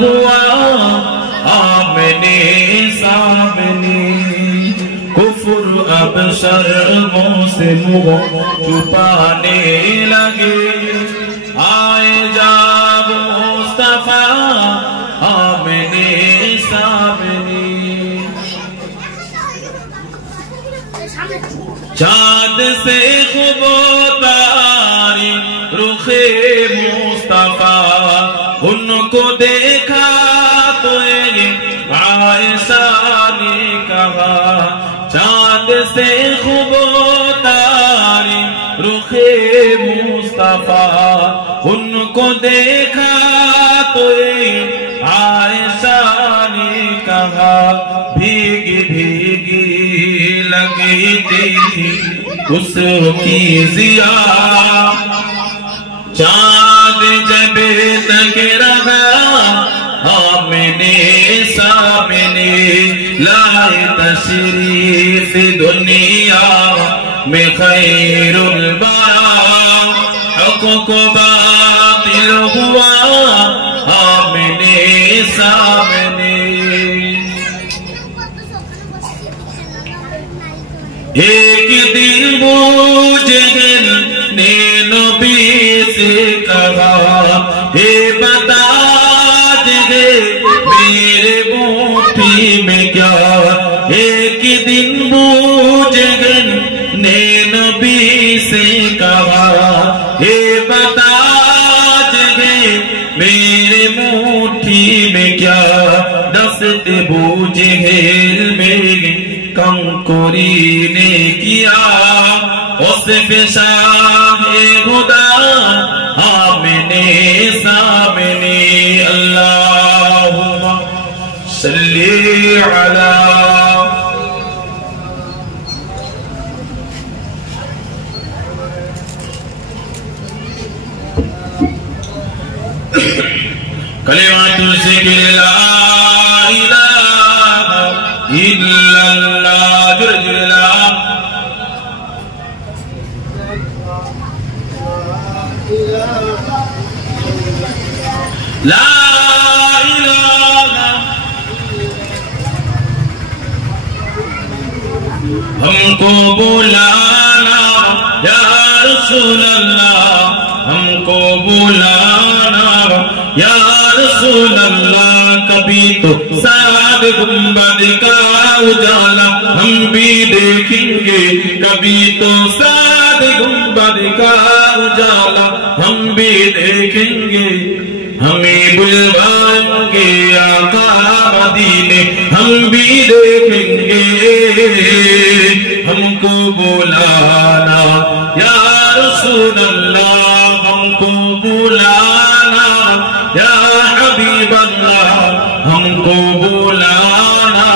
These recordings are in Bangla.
ہوا آمنے سامنے کفر اب شرموں سے منہ چھپانے لگے آئے جب مصطفیٰ آمنے سامنے چاند سے خوب تاری رخ مصطفیٰ ان کو دیکھا تو عائشہ نے کہا چاند سے خوب تاری رخ مصطفیٰ ان کو دیکھا تو عائشہ نے کہا بھیگی بھیگی لگی تھی اس کی ضیا چاند جب تک رہا آمنے سامنے لائے تشریف دنیا میں خیر البراء حق کو باطل ہوا آمنے سامنے ایک دن بوجھل نے نبی سے کہا اے بتا دے میرے مٹھی میں کیا ایک دن بوجھل نے نبی سے کہا اے بتا دے میرے مٹھی میں کیا دست بوجھل میں کنکری نے کیا اس پہ شاہ خدا آمنے سامنے اللہم صلی علی کلمات الذکر لا الہ الا اللہ جل لا الہ ہم کو بلانا یا رسول اللہ ہم کو بلانا یا رسول اللہ کبھی تو سعد گنبد کا اجالا ہم بھی دیکھیں گے کبھی تو سعد گنبد کا اجالا ہم بھی دیکھیں گے ہمیں بلوائیں گے آقا مدینے ہم بھی دیکھیں گے ہم کو بلانا یا رسول اللہ ہم کو بلانا یا حبیب اللہ ہم کو بلانا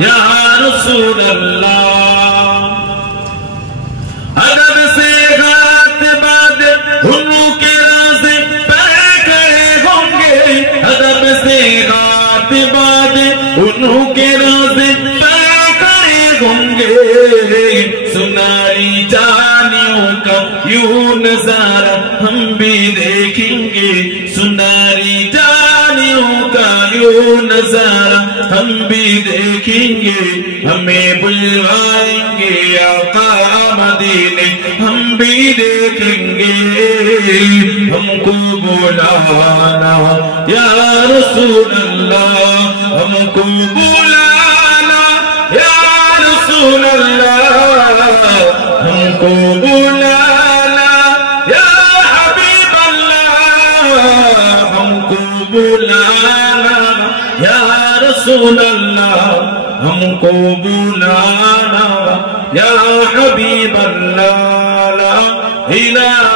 یا رسول اللہ ادب سے غلط بات انہوں کے راستے پہ کھڑے ہوں گے ادب سے غلط بات انہوں کے راستے پہ کھڑے ہوں گے سنائی جانیوں کا یوں نظارہ ہم بھی دیکھیں گے سناری جانیوں کا یوں نظارہ ہم بھی دیکھیں گے ہمیں بلوائیں گے آقا مدینے ہم بھی دیکھیں گے ہم کو بلانا یا رسول اللہ ہم کو بلانا یا رسول اللہ ہم کو بلانا یا حبیب اللہ ہم کو بلانا یا رسول اللہ ہم کو بلانا یا حبیب اللہ لا الہ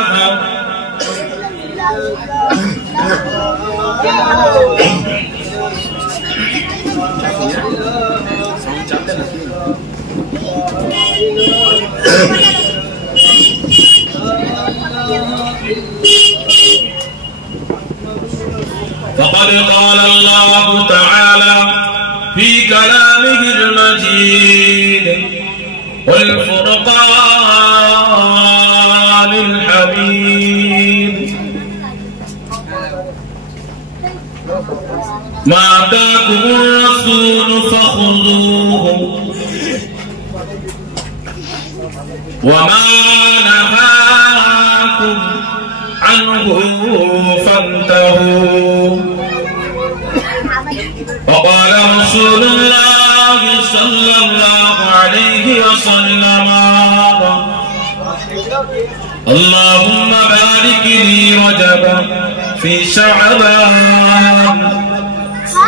فقد قال الله تعالى في كلامه المجيد والفرقان الحميد মা আতাকুমুর রাসূল ফাখুযূহু ওয়া মা নাহাকুম আনহু ফান্তাহু وقال رسول الله صلى الله عليه وسلم اللهم بارك لي رجبا في شعبان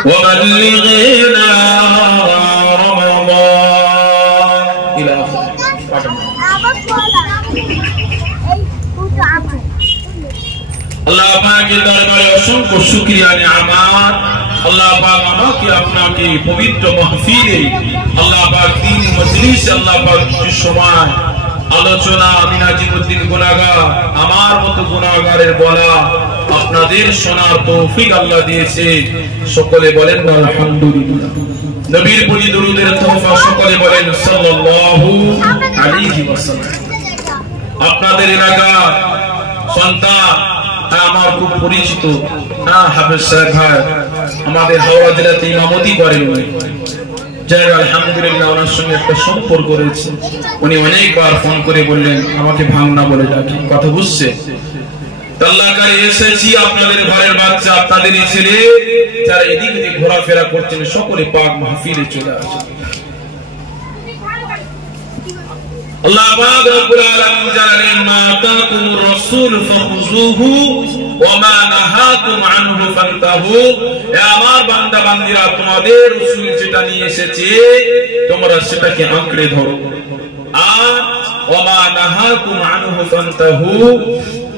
وبلغنا رمضان إلى آخره. আল্লাহ পাকের দরবারে অসংখ্য শুকরিয়া নিয়ামত। আল্লাহ পাক আমাকে আপনাকে পবিত্র মাহফিলে আল্লাহ পাক দ্বীনি মজলিসে আল্লাহ পাক কিছু সময় আলোচনা আমি নাজিমউদ্দিন গুনাহগার আমার মতো গুনাহগারের বলা আপনাদের শোনার তৌফিক আল্লাহ দিয়েছে। সকলে বলেন আলহামদুলিল্লাহ। নবীর প্রতি দরুদের তোহফা সকলে বলেন সাল্লাল্লাহু আলাইহি ওয়াসাল্লাম। আপনাদের এলাকা সন্তান আমার খুব পরিচিত হাফেজ সাহেব ভাই আমাদের হাওড়া জেলাতে ইমামতি করেন উনি। যাই আলহামদুলিল্লাহ ওনার সঙ্গে একটা সম্পর্ক রয়েছে। উনি অনেকবার ফোন করে বললেন আমাকে ভাঙনা বলে ডাকি, কথা বুঝছে? আল্লাহকারে এসেছি আপনাদের ঘরের বাচ্চা আপনাদেরই ছেলে যারা এদিক ওদিক ঘোরাফেরা করছেন সকলে পাক মাহফিলে চলে আসেন। আল্লাহ পাক রব্বুল আলামিন জানালেন মা আতাকুমুর রাসূল ফাখুযূহু ওয়া মা নাহাকুম আনহু ফান্তাহু। হে আমার বান্দা বান্দীরা তোমাদের রাসূল যেটা নিয়ে এসেছে তোমরা সেটাকে আঁকড়ে ধরো, আর ওয়া মা নাহাকুম আনহু ফান্তাহু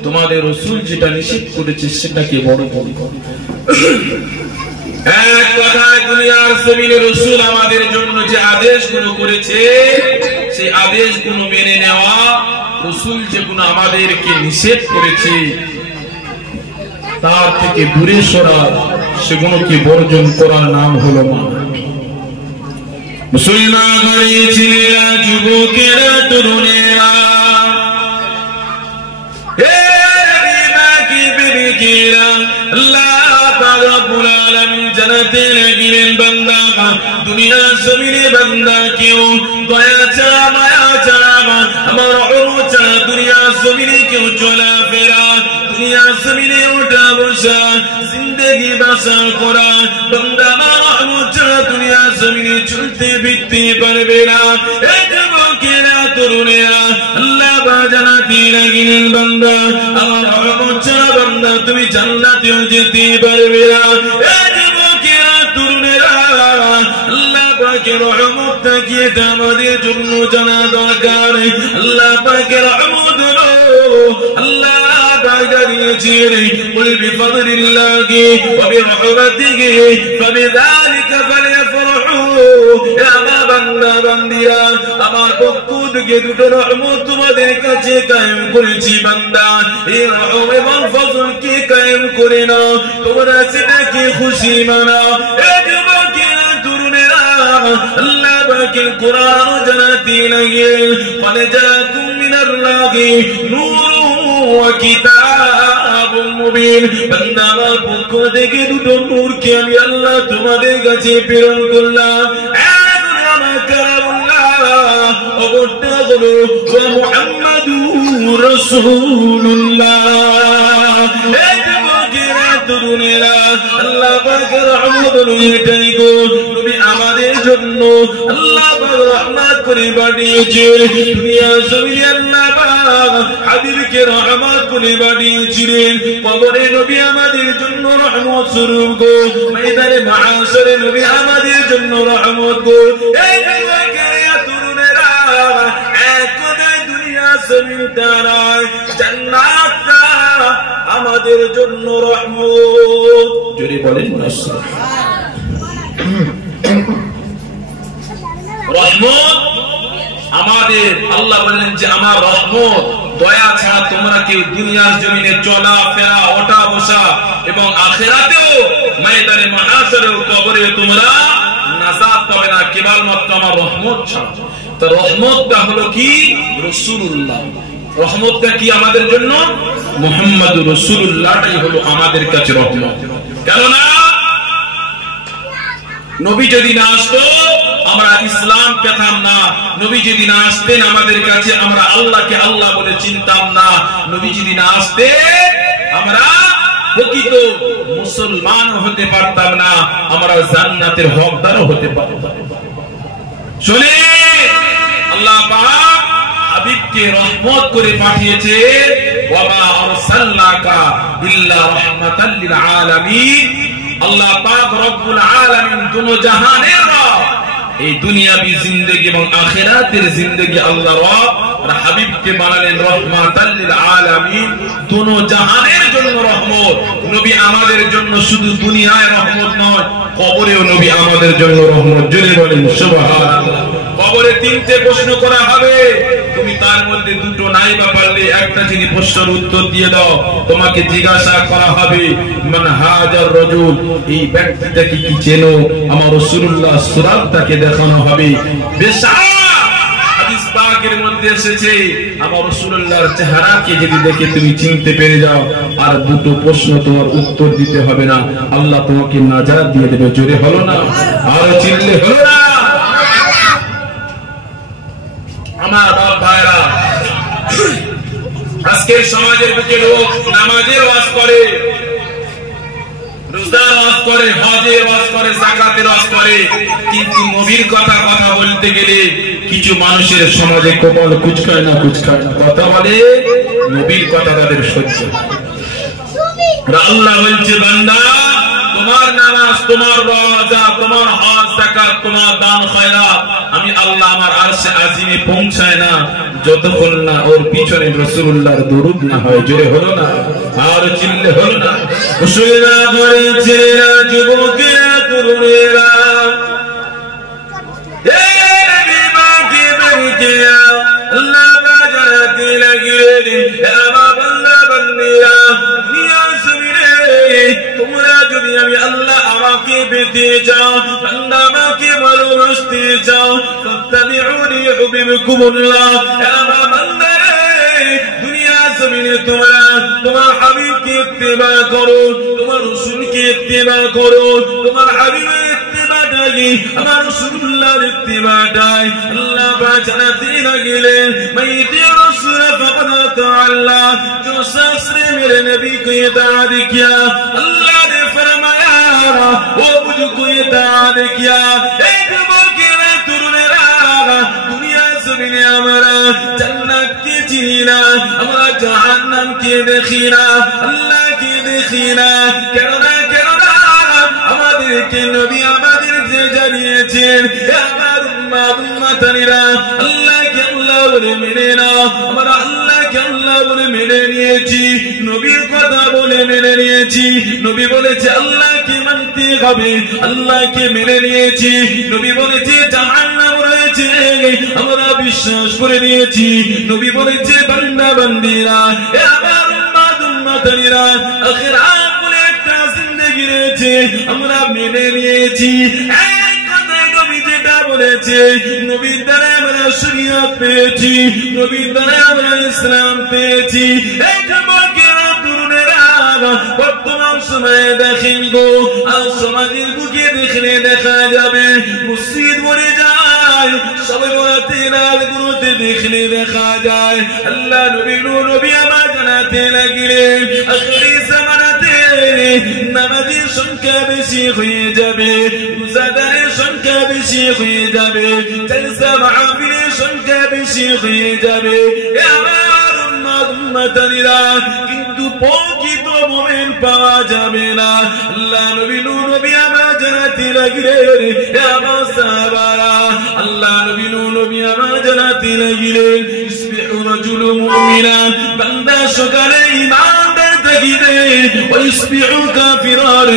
তোমাদের রাসূল যেটা নিষেধ করেছে সেটাকে বড় করো। এক কথায় দুনিয়ার জমিনে রাসূল আমাদের জন্য যে আদেশগুলো করেছে সেই আদেশগুলো মেনে নেওয়া, রাসূল যেগুলো আমাদেরকে নিষেধ করেছে তার থেকে দূরে সরা সেগুলোকে বর্জন করার নাম হলো মানা। মুসলমান ঘরের ছেলেরা যুবকেরা তরুণেরা জানাতে লাগলেন বান্দা দুনিয়ার জমিনে বান্দা কেউ দয়া ছাড়া মায়া ছাড়া আমার রহমত ছাড়া দুনিয়ার জমিনে কেউ চলাফেরা দুনিয়ার জমিনে ওঠা বসা জিন্দেগি বাসর করা বান্দা আমার রহমত ছাড়া দুনিয়ার জমিনে চলতে ফিরতে পারবে না। যুবকেরা তরুণেরা আল্লাহ জানাতে লাগলেন বান্দা আমার রহমত ছাড়া বান্দা তুমি জান্নাতেও যেতে পারবে না। আল্লাহ পাকের রহমত তাকিয়ে আমাদের জন্য জানা দরকার। আল্লাহ পাকের রহমত হলো আল্লাহ পাক জানিয়েছেন কুল বিফদলিল্লাহি ওয়া বিরহমাতিহি ফাবিযালিকা ফালইফরাহু। আমার বান্দা বান্দীরা আমার পক্ষ থেকে দুটো রহমত তোমাদের কাছে কায়েম করেছি বান্দা, এই রহম এবং ফজলকে কায়েম করে নাও, তোমরা সেটাকে খুশি মানাও। আল্লাহ পাকের কোরআন জানাতে লাগলেন قد جاءكم من الله نور وكتاب مبين। বান্দা আমার পক্ষ থেকে দুটো নূরকে আমি আল্লাহ তোমাদের কাছে প্রেরণ করলাম। আমার কালামুল্লাহ অবস্থা হলো মুহাম্মাদুর রাসূলুল্লাহ। তরুণেরা আল্লাহ পাকের রহমত এটাই গো নবী আমাদের জন্য আল্লাহ পাক রহমত করে পাঠিয়েছেন। দুনিয়া জমিনে আল্লাহ পাক হাবিবকে রহমত করে পাঠিয়েছিলেন। কবরে নবী আমাদের জন্য রহমত স্বরূপ গো, ময়দানে মাহশরে নবী আমাদের জন্য রহমত গো। এই যুবকেরা তরুণেরা এক কথায় দুনিয়া জমিনটা নয় জান্নাতটা আমাদের জন্য রহমত। জোরে বলেন রহমত আমাদের। আল্লাহ বললেন যে আমার রহমত দয়া ছাড়া তোমরা কেউ দুনিয়ার জমিনে চলা ফেরা ওঠা বসা এবং আখিরাতেও ময়দানে মাহশরেও কবরে তোমরা নাজাত পাবে না কেবলমাত্র আমার রহমত ছাড়া। তো রহমতটা হলো কি? রাসূলুল্লাহ। রহমতটা কি আমাদের জন্য? মুহাম্মদুর রাসূলুল্লাহটাই হলো আমাদের কাছে রহমত। কেননা নবী যদি না আসতো আমরা ইসলাম পেতাম না, নবী যদি না আসতেন আমাদের কাছে আমরা আল্লাহকে আল্লাহ বলে চিনতাম না, নবী যদি না আসতে আমরা প্রকৃত মুসলমান হতে পারতাম না, আমরা জান্নাতের হকদারও হতে পারতাম। শুনে আল্লাহ পাক হাবিবকে রহমত করে পাঠিয়েছে, ওয়া মা আরসালনাকা ইল্লা রাহমাতাল লিল আলামিন। আল্লাহ পাক রব্বুল আলামিন দুনো জাহানের রব, এই দুনিয়াবি জিন্দেগি এবং আখিরাতের জিন্দেগি আল্লাহ রব আর হাবিবকে বানালেন রহমাতাল লিল আলামিন, দুনো জাহানের জন্য রহমত। নবী আমাদের জন্য শুধু দুনিয়ায় রহমত নয়, কবরেও নবী আমাদের জন্য রহমত। জোরে বলেন সুবহানাল্লাহ। কবরে তিনটে প্রশ্ন করা হবে, তুমি তার মধ্যে দুটো নাই বা পারলে একটা যদি প্রশ্নের উত্তর দিয়ে দাও, তোমাকে জিজ্ঞাসা করা হবে মান হাজার রাজুল, এই ব্যক্তিটাকে কি চেনো? আমার রাসূলুল্লাহ সুরাতটাকে দেখানো হবে। হাদিস পাকের মধ্যে এসেছে আমার রাসূলুল্লাহর চেহারাকে যদি দেখে তুমি চিনতে পেরে যাও, আর দুটো প্রশ্ন তোমার উত্তর দিতে হবে না, আল্লাহ তোমাকে নাজাত দিয়ে দেবে। জোরে হলো না? আর চিনলে হলো না? আমার বাপ ভাইরা, আজকের সমাজের বুকে লোক নামাজের ওয়াজ করে, রোজার ওয়াজ করে, হজের ওয়াজ করে, যাকাতের ওয়াজ করে, কিন্তু নবীর কথা বলতে গেলে কিছু মানুষের সমাজে কপাল কুচকায় না কথা বলে, নবীর কথা তাদের সহ্য। আল্লাহ বলছে বান্দা, তোমার নামাজ, তোমার রোজা, তোমার হজ, যাকাত, তোমার দান খয়রাত আমি আল্লাহ আমার আরশে আজিমে পৌঁছায় না যতক্ষণ না ওর পিছনে রাসূলুল্লাহর দরুদ না হয়। জোরে হলো না? আর চিল্লে হলো না? মুসলিমরা ঘরে ছেলেরা, যুবকেরা, তরুণেরা, এ নবী বাকি বেরিয়া আল্লাহ বাজাতে লাগিলেন। আমার বান্দা বান্দিরা, দুনিয়া জমিনে তোমরা যদি আমি আল্লাহ আমাকে পেতে চাও, বান্দা আমাকে ভালোবাসতে চাও, ফাত্তাবিউনি ইউহিব্বুকুমুল্লাহ। আমার বান্দা, দুনিয়া জমিনে তোমরা তোমার হাবিবকে ইত্তেবা করো, তোমার রাসূলকে ইত্তেবা করো, তোমার হাবিবের ইত্তেবাটাই আমার রাসূলুল্লাহর ইত্তেবাটাই আল্লাহ পাক জানাতে লাগলেন, মাইতি রাসূল ফাকাদ আল্লাহ, जो शख्स ने मेरे नबी को इताअत किया, अल्लाह ने फरमाया वो मुझको इताअत किया। एक मौके तरुणेरा, दुनिया जमीने हमारा जन्नत के जीना, हमारा जहन्नम के देखिना, अल्लाह के देखिना, केनना केनना আমাদেরকে নবী আমাদেরকে জানিয়েছেন, আমার উম্মতানিরা আল্লাহকে আল্লাহ বলে মেনে নাও। আমরা আল্লাহকে আল্লাহ বলে মেনে নিয়েছি, নবীর কথা বলে মেনে নিয়েছি। নবী বলেছে আল্লাহকে মানতে হবে, আল্লাহকে মেনে নিয়েছি। নবী বলেছে জাহান্নাম রয়েছে, আমরা বিশ্বাস করে নিয়েছি। নবী বলেছে বান্দা বান্দিরা, আমার উম্মতানিরা আখিরাত বলে একটা জিন্দেগি রয়েছে, আমরা মেনে নিয়েছি। এক কথায় নবী যেটা বলেছে, নবীর দ্বারা আমরা শরীয়ত পেয়েছি, নবীর দ্বারা আমরা ইসলাম পেয়েছি। এই যুবকেরা, তরুণেরা, বর্তমান সময়ে দেখেন গো, আর সমাজের বুকে দেখলে দেখা যাবে মসজিদ ভরে যায়, সবে বরাতে রাতগুলোতে দেখলে দেখা যায় আল্লাহ নবী আমার জানাতে লাগলেন, আখিরি জামানাতে নামাজের সংখ্যা বেশি হয়ে যাবে, রোজাদারের সংখ্যা বেশি হয়ে যাবে, জলসা মাহফিলের সংখ্যা বেশি হয়ে যাবে। আমার উম্মতানিরা, কিন্তু প্রকৃত মুমিন পাওয়া যাবে না। আল্লাহ নবী আমার জানাতে লাগলেন, আমার সাহাবারা, আল্লাহ নবী আমার জানাতে লাগলেন, ইসবিহু রাজুলু মুমিনান, বান্দা সকালে ঈমানদার থাকিবে, ওয়াইসবিহু কাফিরান,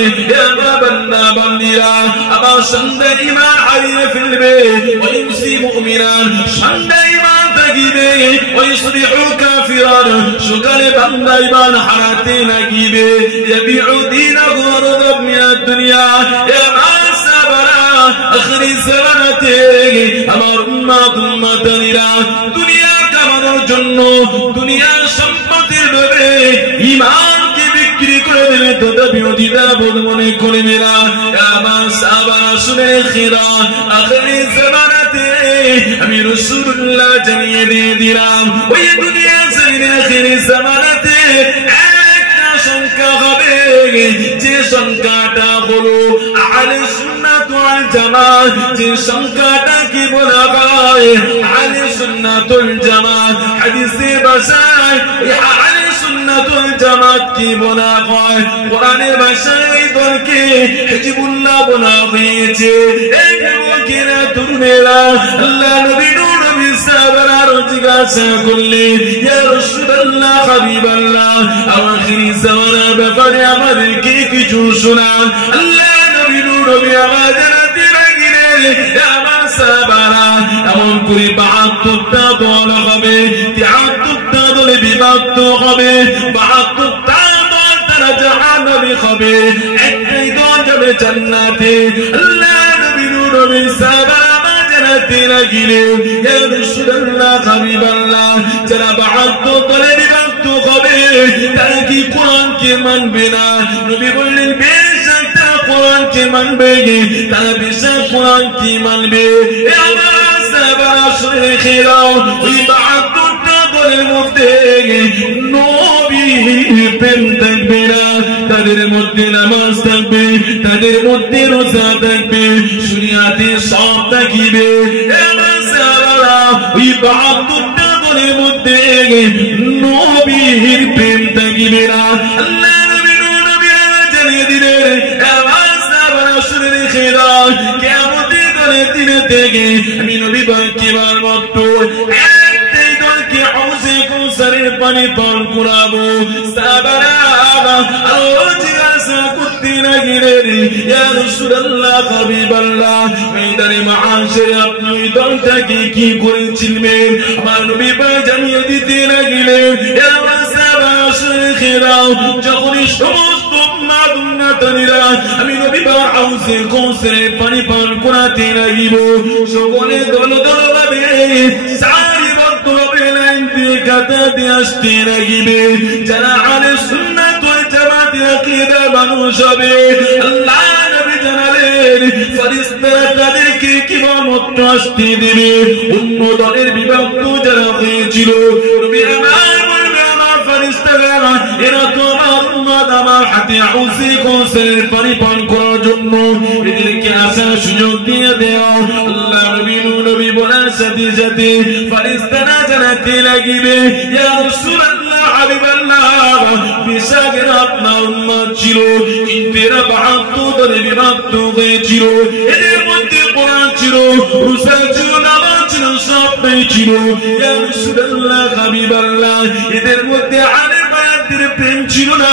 আমার বান্দা বান্দিরা আবার সন্ধ্যায় ঈমান হারিয়ে ফেলবে, ওয়াইমসি মুমিনান, সন্ধ্যায় ঈমান থাকিবে, ওয়াইসবিহু কাফিরান, সকালে বান্দা ঈমান হারাতে লাগিবে। ইয়াবিউ দীনাহু আরদাম মিনাদ দুনিয়া, আমার সাহাবারা আখিরি জামানাতে আমার উম্মতানিরা দুনিয়া কামানোর জন্য দুনিয়ার সম্পত্তির লোভে ঈমানকে বিক্রি করে দেবে, তথাপিও দ্বিধাবোধ মনে করবে না। আমার সাহাবারা শুনে খিরা আখিরি জামানাতে আমি রাসূলুল্লাহ জানিয়ে দিয়ে দিলাম ওই দুনিয়া জমিনে আখিরি জামানাতে একটা সংখ্যা হবে যে সংখ্যাটা হলো আহলে সুন্নাত ওয়াল জামাত যে সংখ্যাটা কি বলা হয় আহলে সুন্নাত ওয়াল জামাত হাদিসে ভাষায় আহলে সুন্নাত ওয়াল জামাত কি বলা হয় কোরআনের ভাষায় এই দলকে হিজবুল্লাহ বলা হয়েছে এই যুবকেরা তরুণেরা আল্লাহ নবী নূর নবী সাহাবারা জিজ্ঞাসা করলেন ইয়া রাসূলুল্লাহ হাবিবাল্লাহ আখিরি জামানার ব্যাপারে আমাদেরকে কিছু শোনান আল্লাহ নবী নূর নবী আমাদের আমার সাহাবারা এমন করে ৭২টা দল হবে ৭৩টা দলে বিভক্ত হবে ৭২টা দল তারা জাহান্নামী হবে একটাই দল যাবে জান্নাতে আল্লাহ নবী নূর নবী সাহাবারা জানাতে লাগলেন ইয়া রাসূলুল্লাহ হাবিবাল্লাহ যারা ৭২ দলে বিভক্ত হবে তারা কি কোরআনকে মানবে না নবী বললেন কোরআন কে মানবে তারা বিশ্বাস কোরআন কি মানবে আমার সাহাবারা শুনে খেলাও ওই ৭২টা দলের মধ্যে নবীর প্রেম থাকবে না তাদের মধ্যে নামাজ থাকবে তাদের মধ্যে রোজা থাকবে শরিয়াতে সব থাকিবে আমার সাহাবারা ওই ৭২টা দলের মধ্যে নবীর প্রেম থাকিবে না আল্লাহ নবী নবী জানিয়ে দিলেন কিয়ামতের দিনের থেকে আমি নবী বাকিবার মত একটাই দলকে হাউজে কাউসারের পানি পান করাবো সাহাবারা আরো জিজ্ঞাসা করতে লাগলেন ইয়া রাসূলুল্লাহ হাবিবাল্লাহ ময়দানে মাহশরে আপনি ওই দলটাকে কি করেছিলেন আমার নবী জানিয়ে দিতে লাগলেন ইয়া সাহাবারা শুনে খেলাও যখনই সমস্ত আমি নবী হাউজে কাউসারের পানি পান করাতে লাগিব সকলে দল দল ভাবে সারিবদ্ধ ভাবে লাইন দিয়ে কাতা দিয়ে আসতে লাগিবে যারা আহলে সুন্নাত ওয়াল জামাতের আকীদার মানুষ হবে আল্লাহ নবী জানালেন ফেরেশতারা তাদেরকে কিয়ামত আসতে দিবে অন্য দলের বিভক্ত যারা হয়েছিল নবী আমার বলবে আমার ফেরেশতারা এরা তো আমার হাতে হাউজে কাউসারের পানি পান করার জন্য এদেরকে আসার সুযোগ দিয়ে দেও আল্লাহ নবী নবী বলার সাথে সাথে ফেরেশতারা জানাতে লাগিবে ইয়া রাসূলুল্লাহ হাবিবাল্লাহ বিশাগের আপনার উম্মত ছিল কিন্তু এরা ৭২ দলে বিভক্ত হয়েছিল এদের মধ্যে কোরআন ছিল রোজা ছিল নামাজ ছিল সবটাই ছিল ইয়া রাসূলুল্লাহ হাবিবাল্লাহ এদের মধ্যে প্রেম ছিল না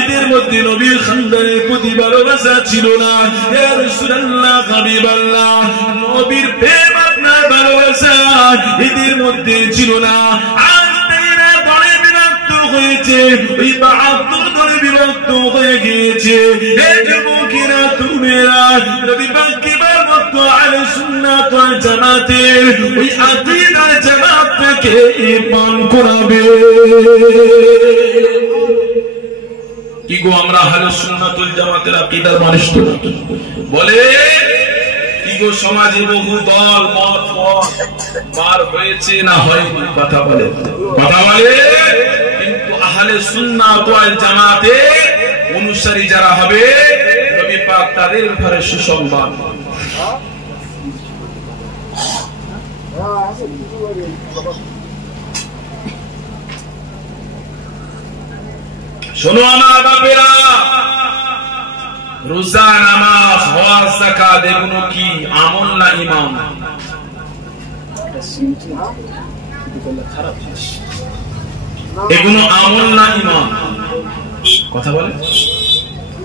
এদের মধ্যে নবীর খানদানের প্রতি ভালোবাসা ছিল না ইয়া রাসূলুল্লাহ হাবিবাল্লাহ নবীর প্রেম আপনার ভালোবাসা এদের মধ্যে ছিল না আজ তারা দলে বিভক্ত হয়েছে ওই ৭২ দলে বিভক্ত হয়ে গিয়েছে এই যুবকেরা তুমেরা নবী বাকিবার মত আহলে সুন্নাত ওয়াল জামাতের ওই আকীদার জামাতকে পান করাবে কি গো আমরা আহলে সুন্নাত ওয়াল জামাতের আকীদার মানুষ তো বলে কি গো সমাজে বহু দল মত পার হয়েছে না হয়নি কথা বলে কিন্তু আহলে সুন্নাত ওয়াল জামাতের অনুসারী যারা হবে নবী পাক তাদের উপরে সুসংবাদ শোনো আমার বাপেরা রোজা নামাজ হজ যাকাত এগুলো কি আমল না ঈমান এগুলো আমল না ঈমান কথা বলে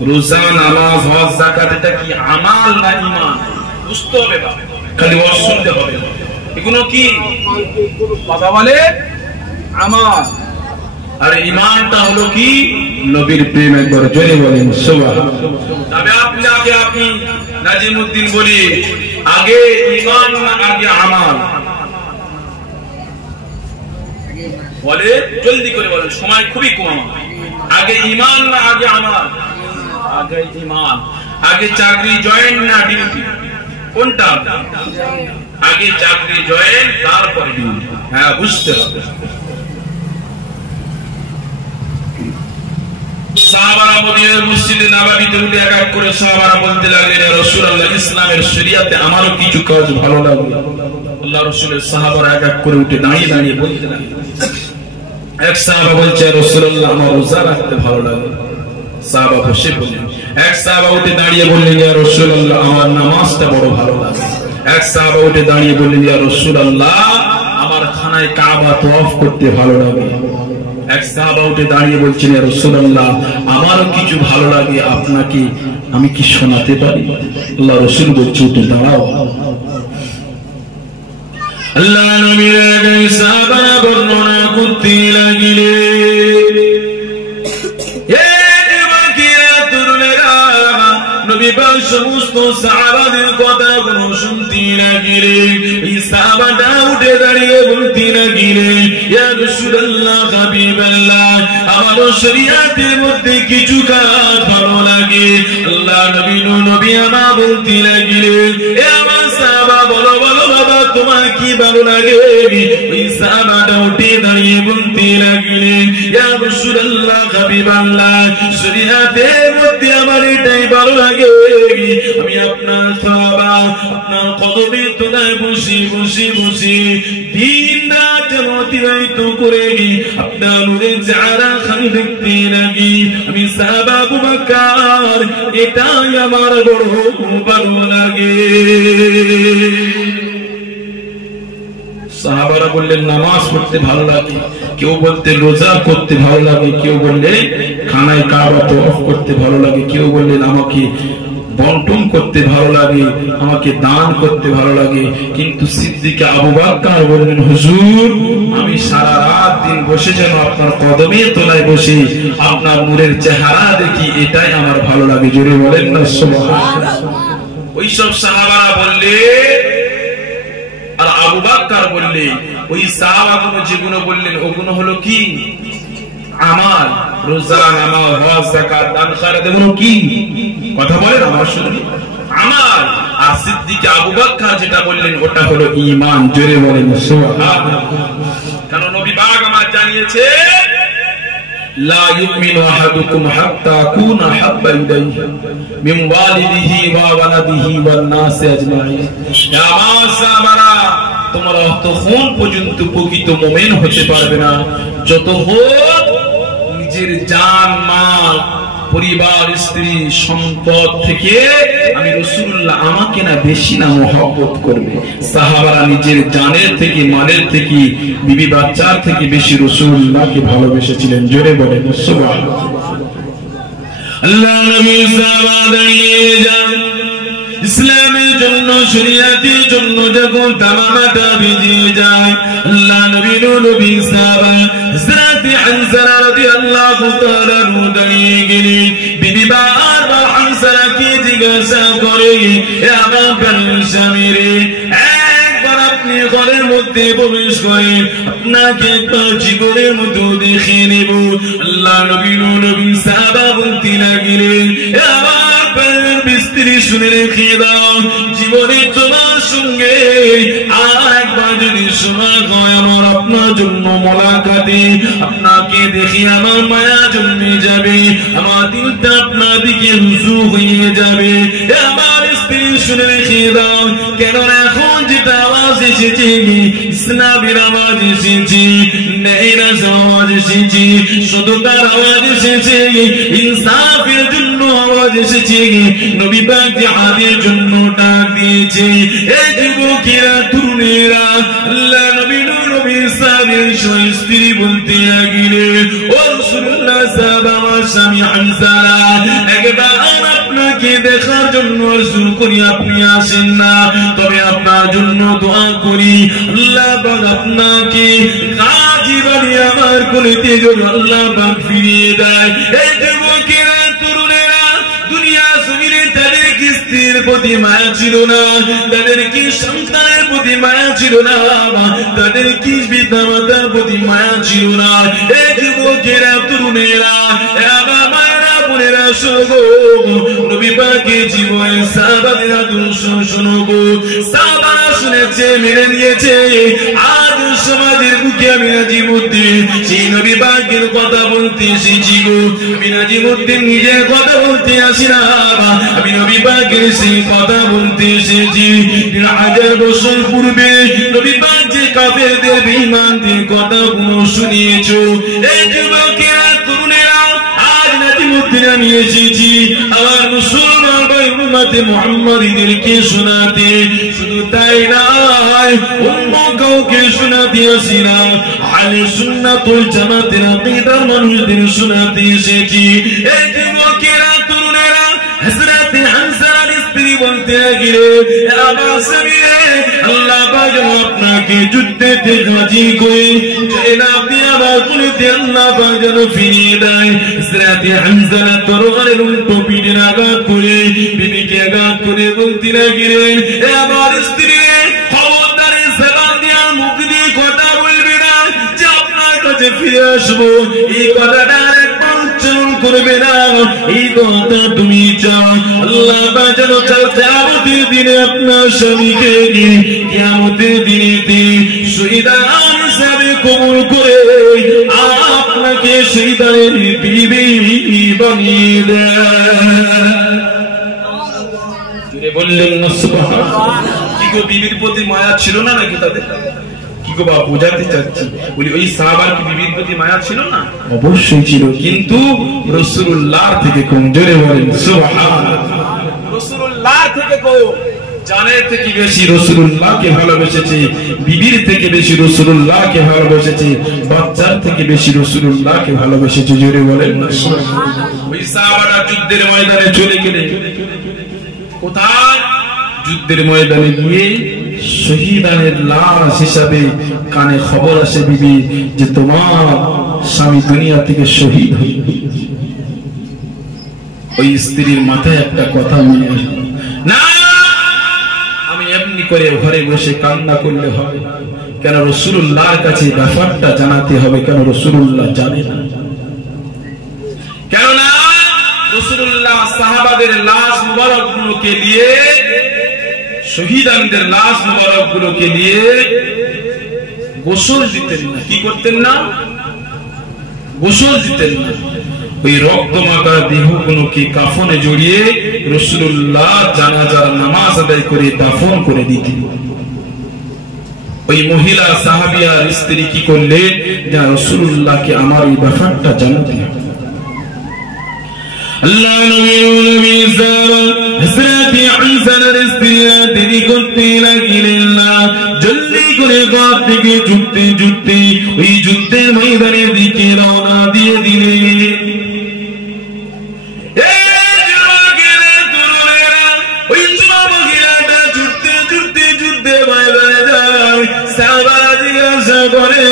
রোজা নামাজ হজ যাকাত এটা কি আমাল না ঈমান বুঝতে হবে বাবা খালি ওয়াজ শুনতে হবে এগুলো কি কথা বলে আমাল আর ঈমানটা হলো কি নবীর প্রেম একবার জোরে বলেন সুবহানাল্লাহ তবে আপনি নাজিমউদ্দিন বলি আগে ঈমান না আগে আমাল বলে জলদি করে বলেন সময় খুবই কম আগে ঈমান না আগে আমাল আগে ঈমান আগে চাকরি জয়েন না ডিউটি? কোনটা? আগে চাকরি জয়েন, তারপরে ডিউটি। হ্যাঁ, বুঝতে হবে। সাহাবারা মদিনার মসজিদে নববীতে উঠে এক এক করে সাহাবারা বলতে লাগলেন, ইয়া রাসূলুল্লাহ, ইসলামের শরীয়তে আমারও কিছু কাজ ভালো লাগে। আল্লাহ রাসূলের সাহাবারা এক এক করে উঠে দাঁড়িয়ে দাঁড়িয়ে বলতে লাগলেন। এক সাহাবা বলছে, ইয়া রাসূলুল্লাহ, আমার রোজা রাখতে ভালো লাগে। সাহাবা বসে বললেন। এক সাহাবা উঠে দাঁড়িয়ে বললেন, ইয়া রাসূলুল্লাহ, আমার নামাজটা বড় ভালো লাগে। এক সাহাবা উঠে দাঁড়িয়ে বললেন, ইয়া রাসূলুল্লাহ, আমার খানায় কাবা তওয়াফ করতে ভালো লাগে। এক সাহাবা উঠে দাঁড়িয়ে বলছেন, ইয়া রাসূলুল্লাহ, আমারও কিছু ভালো লাগে, আপনাকে আমি কি শোনাতে পারি? আল্লাহ রাসূল বলছে, উঠে দাঁড়াও। আল্লাহ নবীর সাহাবারা বর্ণনা করতে লাগলেন। নবী পাক সমস্ত সাহাবাদের কথাগুলো শুনতে লাগলেন। এই সাহাবাটা উঠে দাঁড়িয়ে বলতে লাগলেন, ইয়া রাসূলুল্লাহ, হাবিবাল্লাহ, আমার শরীয়তের মধ্যে কিছু কাজ ভালো লাগে। আল্লাহ নবী আমার বলতে লাগলেন, এ আমার সাহাবা, বলো বলো বাবা, তোমার কি ভালো লাগে? ওই সাহাবাটা উঠে দাঁড়িয়ে বলতে লাগলেন, ইয়া রাসূলুল্লাহ, হাবিবাল্লাহ, শরীয়তের মধ্যে আমার এটাই ভালো লাগে, আমি আপনার সাহাবা, আপনার কদমে তলায় বসে বসে বসে দিন রাত অতিবাহিত করে আপনার নূরের চেহারা খালি দেখতে লাগি। আমি সাহাবা আবু বকর, এটাই আমার বড় ভালো লাগে। সাহাবারা বললেন, নামাজ পড়তে ভালো লাগে, কেউ বলতে রোজা করতে ভালো লাগে, কেউ বললে খানায় কাবা তওয়াফ করতে ভালো লাগে, কেউ বললেন আমাকে বন্টন করতে ভালো লাগে, আমাকে দান করতে ভালো লাগে। কিন্তু সিদ্দিক আবু বকর বললেন, হুজুর, আমি সারা রাত দিন বসে যেন আপনার কদমের তলায় বসে আপনার নূরের চেহারা দেখি, এটাই আমার ভালো লাগে। জোরে বলেন না সুবহানাল্লাহ। ওইসব সাহাবারা বললে, আর আবু বকর বললে, ওই সাহাবাগুলো যেগুলো বললেন ওগুলো হলো কি? আমাল। রোজা, নামাজ, হজ, যাকাত, দান খায়রাত, এগুলো কি? কথা বলেন, আমার শুনুন, আমাল। আর সিদ্দিক আবু বকর যেটা বললেন ওটা হলো ঈমান। জোরে বলেন সুবহানাল্লাহ। কারণ নবী পাক আমার জানিয়েছে, লা ইউমিনু আহাদুকুম হাত্তা আকুনা হাব্বা ইলাইহি মিন ওয়ালিদিহি ওয়া ওয়ালাদিহি ওয়ান নাসি আজমাইন। আমার সাহাবারা, তোমরা ততক্ষণ পর্যন্ত প্রকৃত মুমিন হতে পারবে না যতক্ষণ নিজের জান, মাল, পরিবার, স্ত্রী, সম্পদ থেকে আমি রাসূলুল্লাহ আমাকে না বেশি না মহব্বত করবে। সাহাবারা নিজের জানের থেকে, মালের থেকে, বিবি বাচ্চার থেকে বেশি রাসূলুল্লাহকে ভালোবেসেছিলেন। জোরে বলেন সুবহানাল্লাহ। আল্লাহ নবী সাহাবা দাঁড়িয়ে যান, ইসলামের জন্য, শরীয়তের জন্য যখন তামামাটা ভিজিয়ে যায়, আল্লাহ নবী সাহাবা হযরত হানজালা রাদিয়াল্লাহু তাআলা দাঁড়িয়ে গেলেন। বিবি বারবার হানজালাকে জিজ্ঞাসা করে, হে আমার প্রাণের স্বামী রে, একবার আপনি ঘরের মধ্যে প্রবেশ করেন, আপনাকে একবার জীবনের মতো দেখে নেব। আল্লাহ নবী সাহাবা বলতে লাগলেন, হে আমার প্রাণের স্ত্রী, শুনে রেখে দাও, জীবনে তোমার সঙ্গে আর একবার যদি সময় হয় আমার আপনার জন্য মোলাকাতে, আপনাকে দেখে আমার মায়া জন্মে যাবে, আমার দিলটা আপনার দিকে রুজু হয়ে যাবে। আমার স্ত্রী, শুনে রেখে দাও, কেন এখন যেটা আওয়াজ এসেছে, ইসলামের আওয়াজ এসেছে, ন্যায়ের আওয়াজ এসেছে, সততার আওয়াজ এসেছে, ইনসাফের জন্য আওয়াজ এসেছে, নবী পাক জিহাদের জন্য ডাক দিয়েছে। এই যুবকেরা, তরুণেরা, আল্লাহ নবী সাহাবীর স্ত্রী বলতে লাগলেন, ও রাসূলুল্লাহ, সাহাবা আমার স্বামী হানজালা একবার আপনাকে দেখার জন্য আরজু করি, আপনি আসেন না, তবে আপনার জন্য দোয়া করি, আল্লাহ পাক আপনাকে কাজী বানিয়ে আমার কোলেতে যেন আল্লাহ পাক ফিরিয়ে দেয়। এই যুবকেরা, তরুণেরা, দুনিয়া জমিনে তাদের কি স্ত্রীর প্রতি মায়া ছিল না, তাদের কি সন্তানের প্রতি মায়া ছিল না, তাদের কি পিতা মাতার প্রতি মায়া ছিল না? এই যুবকেরা, তরুণেরা, আমার মায়েরা, বোনেরা, শোনো গো, নবী পাকের জীবনের সাহাবাদের আদর্শ শোনো গো। সাহাবারা শুনেছে, মেনে নিয়েছে। আজ সমাজের বুকে আমি নাজিমউদ্দিন সেই নবী পাকের কথা বলতে এসেছি গো। আমি নাজিমউদ্দিন নিজের কথা বলতে আসি না, আমি নবী পাকের সেই কথা বলতে এসেছি। 1000 বছর পূর্বে নবী পাক যে কাফেরদের বেঈমানদের কথাগুলো শুনিয়েছো, এই যুবকেরা তরুণেরা আজ নাজিমউদ্দিন আমি এসেছি আমার মুসলমান ভাই উম্মতে মুহাম্মাদীদেরকে শোনাতে। শুধু তাই নয়, অন্য কাউকে শোনাতে আসি না, আহলে সুন্নাত ওয়াল জামাতের আকীদার মানুষদের শোনাতে এসেছি। এই যুবকেরা তরুণেরা হযরতে হামজার স্ত্রী বলতে গেলে, আবা সামিরে আল্লাহ পাক আপনাকে যুদ্ধেতে গাজী করে আপনি আবার বলিতে আল্লাহ পাক যেন ফিরিয়ে দেয়। হযরতে হামজা তরবারের উল্টো পিঠে আঘাত করে বিবিকে আঘাত করে বলতে গেলে, আমার স্ত্রী খবরদারি সালাম দিয়া মুখ দিয়ে কথা বলবে না যে আপনার কাছে ফিরে আসবো, এই কথাটা একবার উচ্চারণ করবে না। এই কথা তুমি চাও আল্লাহ পাক যেন কিয়ামতের দিনে আপনার স্বামীকে কিয়ামতের দিনে শহীদান হিসাবে কবুল করে আপনাকে শহীদানের বিবি বানিয়ে দেয়। বললেন না সুবহানাল্লাহ। কি গো, বিবির প্রতি মায়া ছিল না নাকি তাদের? কি গো বাবা, বোঝাতে চাচ্ছি, বলি ওই সাহাবার কি বিবির প্রতি মায়া ছিল না? অবশ্যই ছিল, কিন্তু রাসূলুল্লাহ থেকে কম। জোরে বলেন সুবহানাল্লাহ। রাসূলুল্লাহ থেকে কম, জানের থেকে বেশি রাসূলুল্লাহকে ভালোবেসেছে, বিবির থেকে বেশি রাসূলুল্লাহকে ভালোবেসেছে, বাচ্চার থেকে বেশি রাসূলুল্লাহকে ভালোবেসেছে। জোরে বলেন না সুবহানাল্লাহ। ওই সাহাবারা যুদ্ধের ময়দানে চলে গেলে, কোথায়? যুদ্ধের ময়দানে গিয়ে শহীদানের লাশ হিসাবে কানে খবর আসে বিবি যে তোমার স্বামী দুনিয়া থেকে শহীদ হয়ে। ওই স্ত্রীর মাথায় একটা কথা মনে আসে, না আমি এমনি করে ঘরে বসে কান্না করলে হবে কেন? রাসূলুল্লাহর কাছে ব্যাপারটা জানাতে হবে, কেন রাসূলুল্লাহ জানে না। কেননা রাসূলুল্লাহ সাহাবাদের লাশ মুবারকগুলোকে নিয়ে, শহীদানদের লাশ মুবারকগুলোকে নিয়ে গোসল দিতেন না। কি করতেন না? গোসল দিতেন না। ওই রক্তমাখা দেহগুলোকে কাফনে জড়িয়ে রাসূলুল্লাহ জানাজার নামাজ আদায় করে দাফন করে দিতেন। ওই মহিলা সাহাবিয়ার স্ত্রী কি করলেন, যা রাসূলুল্লাহকে আমার এই ব্যাপারটা জানাতে হবে। আল্লাহ নবী হযরতে হামজার স্ত্রী দেরি করতে লাগলেন না, জলদি করে ঘর থেকে ছুটতে ছুটতে ওই যুদ্ধের ময়দানের দিকে রওনা দিয়ে দিলেন। ওই যুবকেরা ছুটতে ছুটতে যুদ্ধের ময়দানে যায়। সাহাবারা জিজ্ঞাসা করে,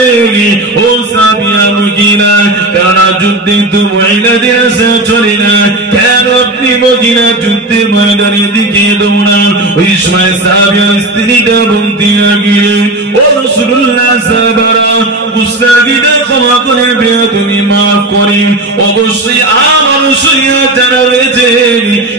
ও সাবিয়া মহিলা, কেন যুদ্ধে তো মহিলাদের আসা চলে না, কেন আপনি মহিলা যুদ্ধের ময়দানের দিকে দৌড়ান? ওই সময় সাহাবিয়ার স্ত্রীটা বলতে লাগলেন, ও রাসূলুল্লাহ, সাহাবারা গুস্তাখিটা ক্ষমা করে বেয়াদবি মাফ করেন। অবশ্যই আমার শরীয়ত জানা রয়েছে,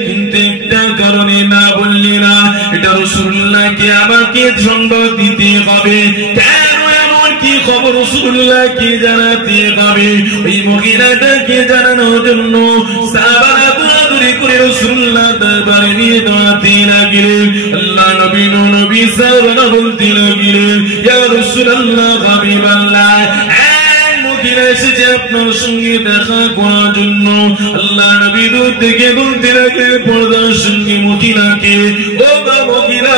কিন্তু একটা কারণে না বললে না, এটা রাসূলুল্লাহকে আমাকে সংবাদ দিতে হবে। কেন এমন কি খবর রাসূলুল্লাহকে জানাতে হবে? ওই মহিলাটাকে জানানোর জন্য সাহাবারা দৌড়াদৌড়ি করে রাসূলুল্লাহ দরবারে নিয়ে দাঁড়াতে লাগলেন। আল্লাহ নবী সাহাবারা বলতে লাগলেন, ইয়া রাসূলুল্লাহ, হাবিবাল্লাহ, মহিলা এসেছে আপনার সঙ্গে দেখা করার জন্য। আল্লাহ নবী দূর থেকে বলতে লাগলেন, পর্দার সঙ্গে মহিলাকে, ও বা মহিলা,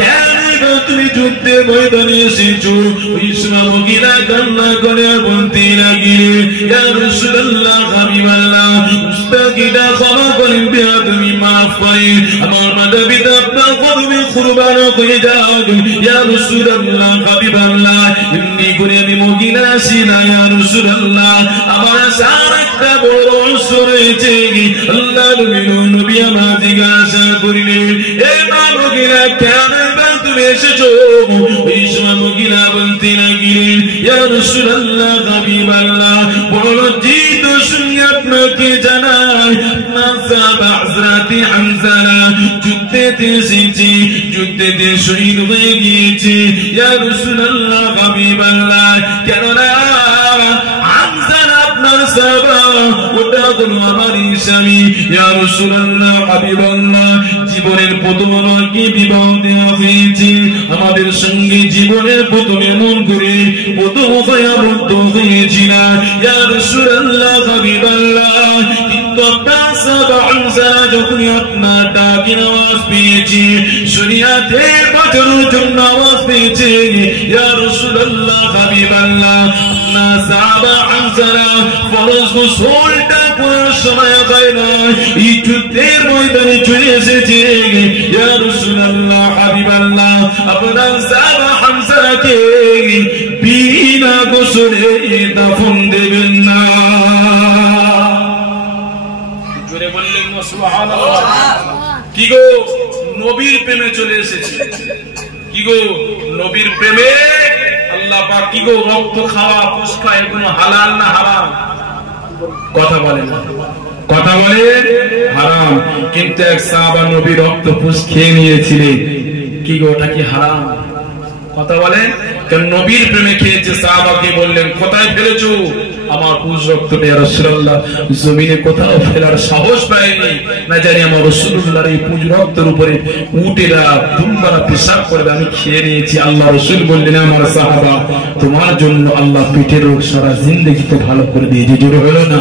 কেন তুমি যুদ্ধের ময়দানে এসেছো? ওই সময় মহিলা কান্না করে বলতে লাগলেন, ইয়া রাসূলুল্লাহ, হাবিবাল্লাহ, গুস্তাখিটা ক্ষমা করেন, বেয়াদবি মাফ করেন, আমার মাতা পিতা আপনার কদমে কুরবান হয়ে যাক। ইয়া রাসূলুল্লাহ, হাবিবাল্লাহ, এমনি করে আমি মহিলা আসি না, ইয়া রাসূলুল্লাহ, আমার আসার একটা বড় রহস্য রয়েছে। আল্লাহ নবী আমার জিজ্ঞাসা করিলেন, এ মা মহিলা, কেন তুমি এসেছো? ওই সময় মহিলা বলতে লাগলেন, ইয়া রাসূলুল্লাহ, হাবিবাল্লাহ, বড় লজ্জিত শুনে আপনাকে জানাই, সাহাবা হযরত হামজা যুদ্ধেতে এসেছে, যুদ্ধেতে শহীদ হয়ে গিয়েছে। ইয়া রাসূলুল্লাহ হাবিবাল্লাহ, কেননা হামজা আপনার সাহাবা, ওটা হলো আমার স্বামী। ইয়া রাসূলুল্লাহ হাবিবাল্লাহ, জীবনের প্রথম আমাকে বিবাহ দেওয়া হয়েছে, আমাদের সঙ্গে জীবনের প্রথম এমন করে প্রথম আবদ্ধ হয়েছিল। ইয়া রাসূলুল্লাহ হাবিবাল্লাহ, কিন্তু আপনার সাহাবা হামজা যখন আপনার ডাকের আওয়াজ পেয়েছে, শরীয়তের বাঁচানোর জন্য আওয়াজ পেয়েছে, ইয়া রাসূলুল্লাহ হাবিবাল্লাহ, আপনার সাহাবা হামজা ফরজ গোসলটা করার সময় হয় না, এই যুদ্ধের ময়দানে চলে এসেছে। ইয়া রাসূলুল্লাহ হাবিবাল্লাহ, আপনার সাহাবা হামজাকে বিনা গোসলে দাফন দেবেন না। জোরে বললেন না সুবহানাল্লাহ। কি গো, নবীর প্রেমে চলে এসেছে, কি গো নবীর প্রেমে। আল্লাহ পাক কি গো, রক্ত খাওয়া পুষ্কা এগুলো হালাল না হারাম? কথা বলেন, কথা বলে হারাম। কিন্তু এক সাহাবা নবী রক্ত পুষ খেয়ে নিয়েছিলেন, কি গো ওটা কি হারাম? কথা বলেন, কারণ নবীর প্রেমে খেয়েছে। সাহাবাকে বললেন, কোথায় ফেলেছো আমার পুষ রক্ত? ইয়া রাসূলুল্লাহ, জমিনে কোথাও ফেলার সাহস পায়নি, না জানি আমার রাসূলুল্লাহর এই পুষ রক্তের উপরে উটেরা দুম্বারা পেশাব করে, আমি খেয়ে নিয়েছি। আল্লাহ রাসূল বললেন, আমার সাহাবা, তোমার জন্য আল্লাহ পেটের রোগ সারা জিন্দেগিতে ভালো করে দিয়েছে। জোরে হলো না?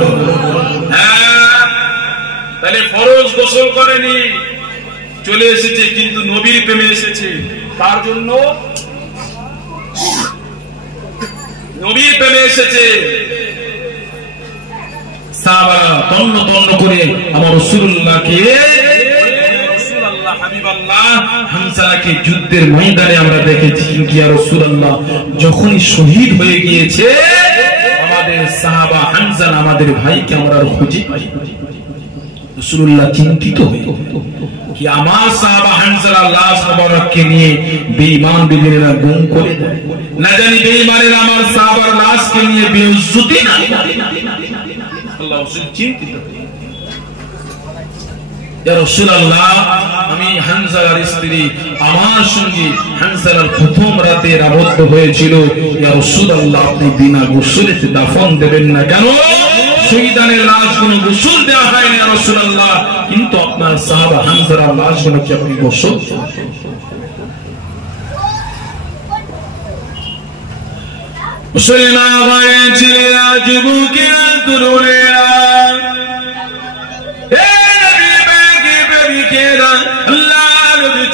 তাহলে ফরজ গোসল করেনি, চলে এসেছে, কিন্তু নবীর প্রেমে এসেছে। তার জন্য নবীর প্রেমে এসেছে। সাহাবারা তন্ন তন্ন করে আমার রাসূলুল্লাহকে, রাসূলুল্লাহ হাবিবাল্লাহ হামজাকে যুদ্ধের ময়দানে আমরা দেখেছি। ইয়া রাসূলুল্লাহ যখনই শহীদ হয়ে গিয়েছে, আমাদের সাহাবা হামজা আমাদের ভাইকে আমরা খুঁজে পাই। রাসূলুল্লাহ চিন্তিত হয়ে কি আমার সাহাবা হামজার লাশ মোবারককে নিয়ে বেঈমান বেদিনেরা গুম করে দেয়, না জানি বেঈমানেরা আমার সাহাবার লাশকে নিয়ে বেইজ্জতি না। আল্লাহ রাসূল চিন্তিত। ইয়া রাসূলুল্লাহ, আমি হামজার স্ত্রী, আমার সঙ্গে হামজার প্রথম রাতের আবদ্ধ হয়েছিল। ইয়া রাসূলুল্লাহ, আপনি বিনা গোসলে দাফন দেবেন না কেন? শহীদানের লাশ কোনো গোসল দেওয়া হয়নি ইয়া রাসূলুল্লাহ, কিন্তু আপনার সাহাবা হামজার লাশগুলোকে আপনি গোসল। মুসলমান ভাই ছেলেরা, যুবকেরা, তরুণেরা,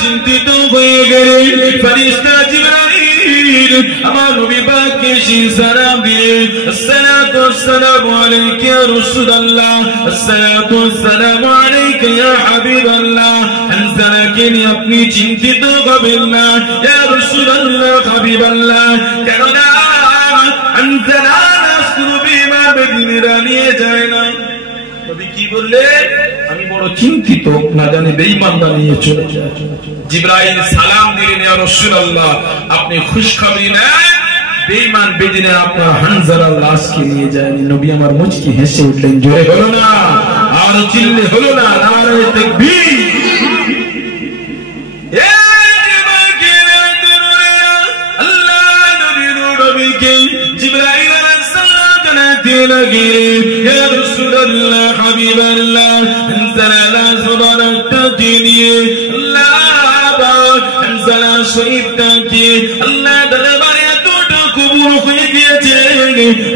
চিন্তিত হয়ে গেলেন। ফেরেশতা জিবরাইল আমার নবী পাককে সালাম দিলেন, আসসালাতু ওয়াসসালামু আলাইকা ইয়া রাসূলুল্লাহ, আসসালাতু ওয়াসসালামু আলাইকা ইয়া হাবিবাল্লাহ। হামজাকে নিয়ে আপনি চিন্তিত হবেন না ইয়া রাসূলুল্লাহ হাবিবাল্লাহ, কেননা হামজা নাসরু বিমা বেদিনেরা নিয়ে যায় না। নবী কি বললেন? আমি বড় চিন্তিত, না জানি বেঈমানরা নিয়ে চলে যায়। জিবরাইল সালাম দিলেন, ইয়া রাসূলুল্লাহ আপনি খুশখবরি নেন, বেঈমান বেদিনেরা আপনার হামজার লাশকে নিয়ে যায়নি। নবী আমার মুচকি হেসে উঠলেন। জোরে হলো না? আর চিল্লে হলো না? নারে তাকবীর। জিবরাইল আলাইহিস সালাম জানাতে লাগলেন, ইয়া রাসূলুল্লাহ হাবিবাল্লাহ, হামজার লাশ মোবারকটাকে নিয়ে আল্লাহ শহীদটাকে আল্লাহ দরবারে এতটা কবুল হয়ে গিয়েছে।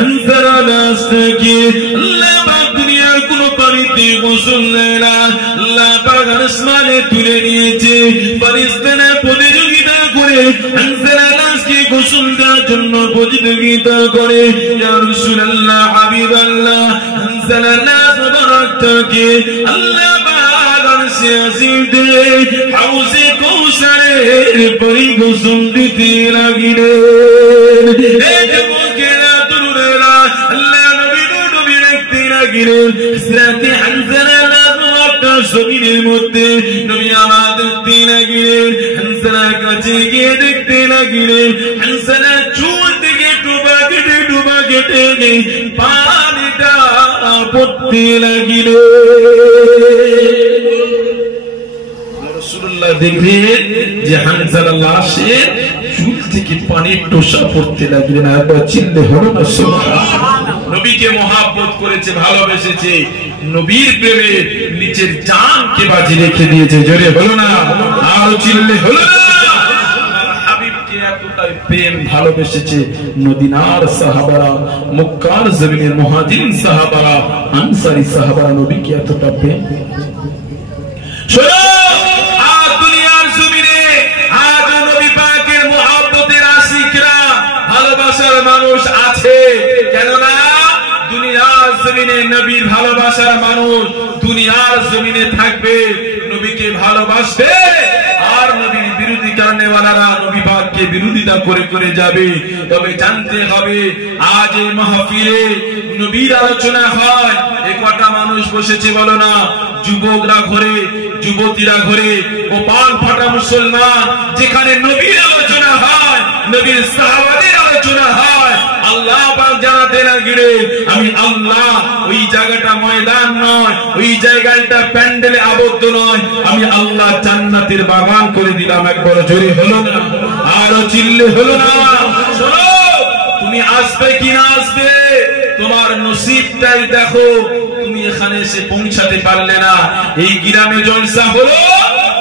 হামজার লাশটাকে আল্লাহ পাক দুনিয়ার কোন পানিতে গোসল দেয় না, আল্লাহ পাক আসমানে তুলে নিয়েছে। ফেরেশতারা প্রতিযোগিতা করে হামজার লাশকে গোসল দেওয়ার জন্য প্রতিযোগিতা করে। ইয়া রাসূলুল্লাহ হাবিবাল্লাহ, হামজার লাশ মোবারকটাকে আল্লাহ পাক আরশে আজিমে হাউজে কৌসারের পরি গোসল দিতে লাগিলেন। এই যুবকেরা, তরুণেরা, আল্লাহ নবী দেখতে লাগিলেন। হযরত হামজার লাশ মোবারকটা জমিনের মধ্যে নবী আমার দেখতে লাগিলেন। হামজার কাছে গিয়ে দেখতে লাগিলেন। হামজার চুল থেকে ডুবা কেটে পানিটা পড়তে লাগিল। রাসূলুল্লাহ দেখলেন যে হানজালা লাশের চুল থেকে পানির টোসা পড়তে লাগলেন। একবার চিল্লে হলো না সুবহানাল্লাহ। নবীকে মহব্বত করেছে, ভালোবেসেছে, নবীর প্রেমে নিজের জানকে বাজি রেখে দিয়েছে। জোরে হলো না, আরো চিল্লে হলো না। হাবিবকে এতটাই প্রেম ভালোবেসেছে মদিনার সাহাবারা, মক্কার জমিনের মুহাজিরিন সাহাবারা, আনসারী সাহাবারা নবীকে এতটা প্রেম। শোনো, আজ দুনিয়ার জমিনে আজ নবী পাকের মুহাব্বতের আশিকরা, ভালোবাসার মানুষ আছে। কেননা দুনিয়ার জমিনে নবীর ভালোবাসার মানুষ দুনিয়ার জমিনে থাকবে, নবীকে ভালোবাসবে, আর নবীর বিরোধী কারণেওয়ালারা নবী পাককে বিরোধিতা করে করে যাবে। তবে জানতে হবে আজ এই মাহফিলে নবীর আলোচনা হয়, এ কটা মানুষ বসেছে বলো না? যুবকরা ঘরে, যুবতীরা ঘরে, গোপাল ফাটা মুসলমান, যেখানে নবীর আলোচনা হয়, নবীর সাহাবাদের আলোচনা হয়, আল্লাহ পাক জানাতে লাগলেন আমি আল্লাহ ওই জায়গাটা ময়দান নয়, ওই জায়গাটা প্যান্ডেলে আবদ্ধ নয়, আমি আল্লাহ জান্নাতের বাগান করে দিলাম। একবার জোরে হলো না, আরো চিল্লে হলো না। শোনো, তুমি আসবে কি না আসবে তোমার নসিবটাই দেখো। তুমি এখানে এসে পৌঁছাতে পারলে না, এই গ্রামে জলসা হলো,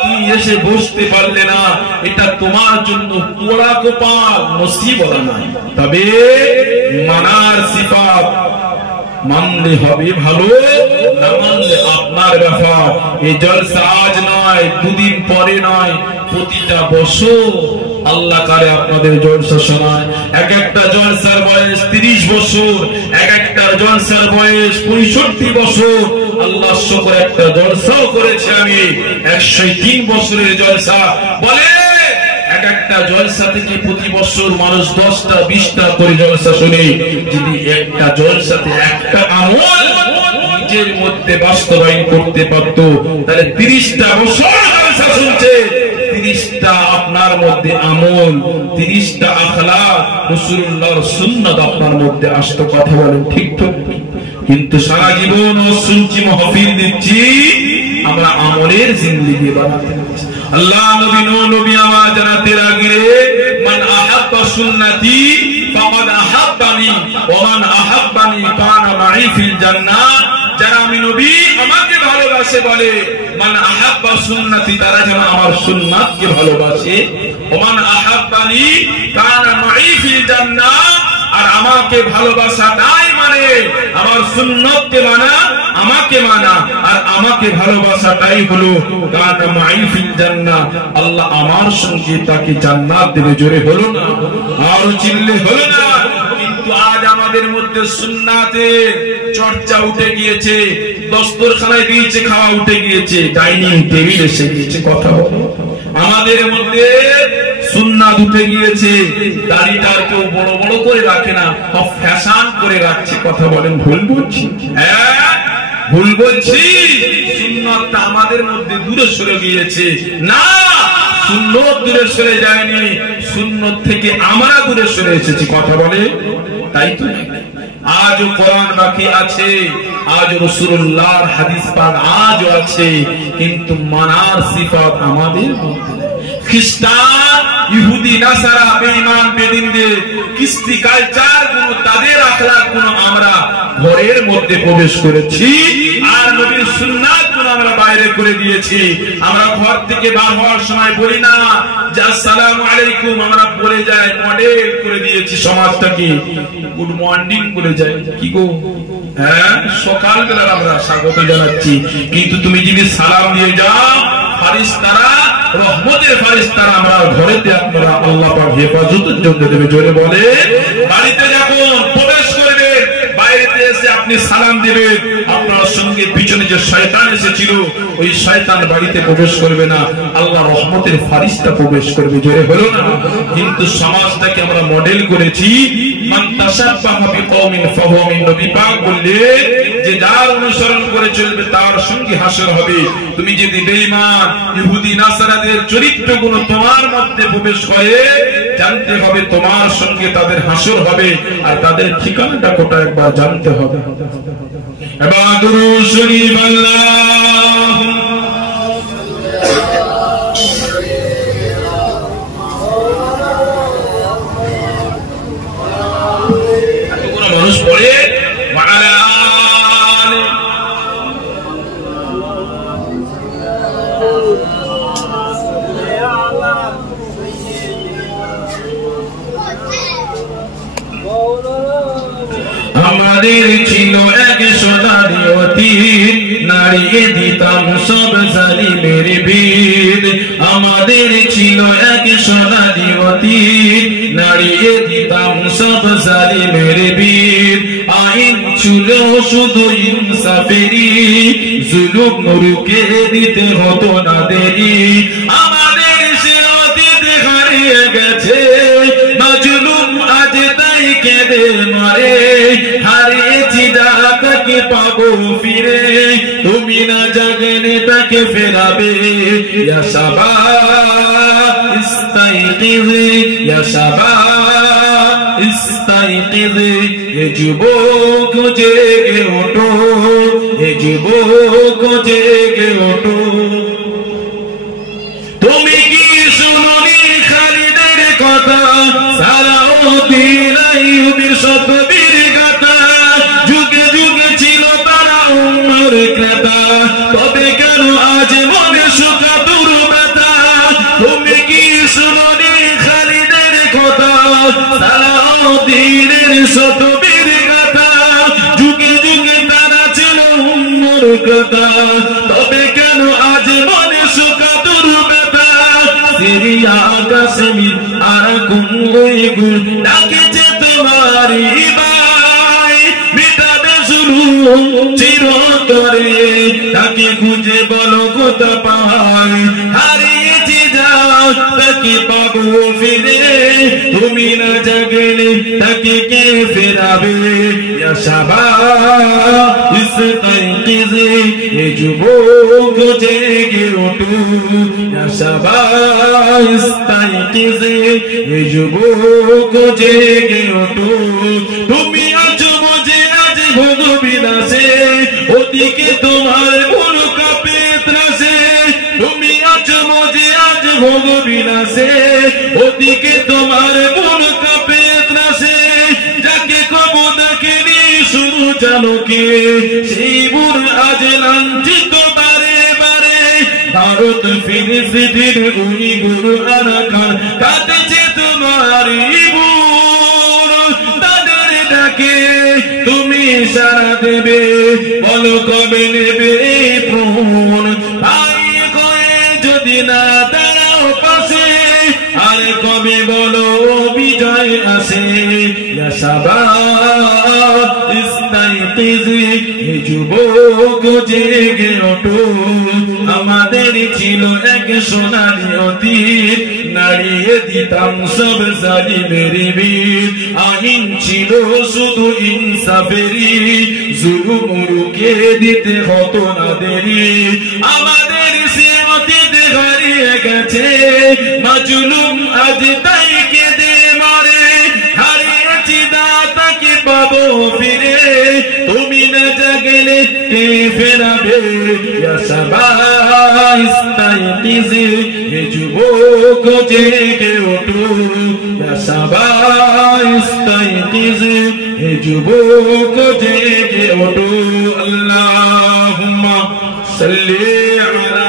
তুমি এসে বসতে পারলে না, এটা তোমার জন্য পোড়া কপাল, নসিব নাই। তবে মানার সিফাত, মানলে হবে ভালো, না মানলে আপনার ব্যাপার। এই জলসা আজ নয়, দুদিন পরে নয়, প্রতিটা বছর আল্লাহ কারে আপনাদের জলসা শোনায়। এক একটা জলসার বয়স 30 বছর, এক একটা জলসার বয়স 65 বছর। আল্লাহ শুকর, একটা জলসাও করেছে আমি 103 বছরের জলসা। বলে এক একটা জলসা থেকে প্রতি বছর মানুষ 10টা 20টা করে জলসা শুনে। যদি একটা জলসাতে একটা আমল নিজের মধ্যে বাস্তবায়ন করতে পারতো, তাহলে 30টা বছর জলসা শুনছে, 30টা আপনার মধ্যে আমল, 30টা আখলাক, রাসূলুল্লাহর সুন্নাত আপনার মধ্যে আসতো। কথা বলেন ঠিক তো? কিন্তু সারা জীবন শুনছি, মাহফিল দিচ্ছি, আমরা আমলের জিন্দেগি বানাতে পারছি। আল্লাহ নবী নবী আওয়াজ জানাতে লাগলে মান আহাব্বা সুন্নতি ফাকাদ আহাব্বানি ওয়া মান আহাব্বানি কানা মাই ফিল জান্নাহ। যারা আমি নবী আমাকে ভালোবাসে বলে মান আহাব্বা সুন্নতি, তারা যেন আমার সুন্নাতকে ভালোবাসে। ওয়া মান আহাব্বানি কানা মাই ফিল জান্নাহ, আর আমাকে ভালোবাসাটাই মানে আমার সুন্নতকে মানা, আমাকে মানা, আর আমাকে ভালোবাসাটাই হলো কানা মাই ফিল জান্নাহ, আল্লাহ আমার সঙ্গে তাকে জান্নাত দেবে। জোরে হলো না, আর চিল্লে হলো না। কিন্তু আজ আমাদের মধ্যে সুন্নাতের চর্চা উঠে গিয়েছে, দস্তরখানায় দিয়েছে খাওয়া উঠে গিয়েছে, ডাইনিং টেবিল এসে গিয়েছে। কথা বলো, আমাদের মধ্যে সুন্নাত উঠে গিয়েছে। দাড়িটা কেউ বড় বড় করে রাখে না, সব ফ্যাশন করে রাখছে। কথা বলেন ভুল বলছি? হ্যাঁ, ভুল বলছি। সুন্নাতটা আমাদের মধ্যে দূরে সরে গিয়েছে। না, সুন্নত দূরে সরে যায়নি, সুন্নত থেকে আমরা দূরে সরে এসেছি। কথা বলে তাই তো? আজও কোরআন বাকি আছে, আজ রাসূলুল্লাহর হাদিস পাক আজও আছে, কিন্তু মানার সিফাত আমাদের মধ্যে। খ্রিস্টান, ইহুদি, নাসারা, বেঈমান, বেদিনদের কৃষ্টি কালচার গুলো, তাদের আখলাক গুলো আমরা ঘরের মধ্যে প্রবেশ করেছি, আর নবীর সুন্নাত গুলো আমরা বাইরে করে দিয়েছি। আমরা ঘর থেকে বার হওয়ার সময় বলি না যে আসসালামু আলাইকুম, আমরা বলে যাই, মডেল করে দিয়েছি সমাজটাকে, গুড মর্নিং বলে যাই। কি গো, হ্যাঁ, সকালবেলা আমরা স্বাগত জানাচ্ছি। কিন্তু তুমি যদি সালাম দিয়ে যাও, ফারিস্তারা, রহমতের ফারিস্তারা আমরা ঘরেতে আপনারা আল্লাহ পাক হেফাজতের জন্য দেবে। জোরে বলে, বাড়িতে যখন প্রবেশ করবে, বাইরেতে এসে আপনি সালাম দিবেন, আপনার সঙ্গে পিছনে যে শয়তান এসেছিল, ওই শয়তান বাড়িতে প্রবেশ করবে না, আল্লাহ রহমতের ফারিস্তা প্রবেশ করবে। জোরে হলো না? কিন্তু সমাজটাকে আমরা মডেল করেছি, মান তাশাব্বাহা বিকওমিন ফাহুয়া মিন। নবী পাক বললেন যে যার অনুসরণ করে চলবে তার সঙ্গে হাসর হবে। তুমি যদি বেঈমান, ইহুদি, নাসারাদের চরিত্রগুলো তোমার মধ্যে প্রবেশ করে, জানতে হবে তোমার সঙ্গে তাদের হাসর হবে আর তাদের ঠিকানাটা কোথায় একবার জানতে হবে। এবার দুরূদ শরীফ মানুষ পড়ে আমাদের ছিল এক সোনারি অতীত, নাড়িয়ে দিতাম সব জালিমের ভিত। আমাদের ছিল এক সোনারি অতীত, নাড়িয়ে দিতাম সব জালিমের ভিত। আইন ছিল শুধু ইনসাফেরই, জুলুম রুখে দিতে হতো না দেরি। আমাদের সে অতীত হারিয়ে গেছে, মাজলুম আজ তাই কেঁদে মরে। হারিয়েছি যা তাকে পাবো ফিরে, তুমি না জাগলে তাকে ফেরাবে। ইয়া শাবাব ইস্তাইকিজ, ইয়া শাবাব ইস্তাইকিজ, এ যুবক জেগে ওঠো, এ যুবক জেগে ওঠো। তুমি কি শুনোনি খালিদের কথা, সালাউদ্দিন আইয়ুবীর শতবীর গাথা। যুগে যুগে ছিল তারা উম্মার ক্রেতা, তবে কেন আজ মনে শোকাতুর ব্যথা। তুমি কি শুনোনি খালিদের কথা, সালাউদ্দিনের শতবীর গাথা। যুগে যুগে তারা ছিল উম্মার ক্রেতা, তবে কেন আজ মনে শোকাতুর ব্যথা। সিরিয়া কাশ্মীর আরাকুন উইগুর ডাকেছে তোমারি ভাই, মিটাবে জুলুম চিরতরে, তাকে খুঁজে বলো কোথা পাই। হারিয়েছি যা তাকে পাবো ফিরে, তুমি না জাগলে তাকে কে ফেরাবে। ইয়া শাবাব ইস্তাইকিজ, এ যুবক জেগে ওঠো। ইয়া শাবাব ইস্তাইকিজ, এ যুবক জেগে ওঠো। তুমি আছো বুঝে আজ ভোগ বিলাসে, ওদিকে তোমার মন কাঁপে ত্রাসে। তুমি আছো বুঝে আজ ভোগ বিলাসে, ওদিকে তোমার মন কাঁপে ত্রাসে। যাকে কবু দেখেনি শুধু জানো কে, সেই বুর আজ লাঞ্ছিত বারে বারে। ভারত ফিলিস্তিনের উইগুর আরাকান কাঁদেছে তোমারি বুর। তাদের ডাকে তুমি সাড়া দেবে, বলো কবে নেবে প্রাণ। ভাই কয়ে যদি না দাঁড়াও পাশে, আর কবে বলো বিজয় আসে। ইয়া শাবাব ইস্তাইকিজ, হে যুবক জেগে ওঠো। আমাদের ছিল এক সোনালি অতীত, নাড়িয়ে দিতাম সব জালিমের ভিত। আইন ছিল শুধু ইনসাফেরই, জুলুম রুখে দিতে হতো না দেরি। আমাদের সে অতীত হারিয়ে গেছে, মাজলুম আজ তাই কেঁদে মরে। হারিয়েছি দাতাকে পাবো ফিরে, তুমি না জাগলে কে ফেরাবে। ইয়া শাবাব ইস্তাইকিজ, হে যুবক জেগে ওঠো। ইয়া শাবাব ইস্তাইকিজ, হে যুবক জেগে ওঠো। আল্লাহুম্মা সাল্লি আলা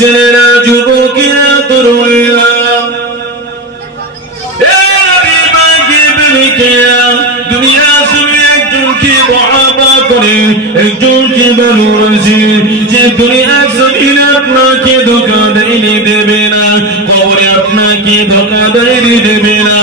ছেলেরা যুবকেরা তরুণীরা, দুনিয়া শুনে একজনকে মহাবা করে একজনকে ভালোবাসে। যে দুনিয়া জমিনে আপনাকে ধোঁকা দেবে না, কবরে আপনাকে ধোঁকা দেবে না,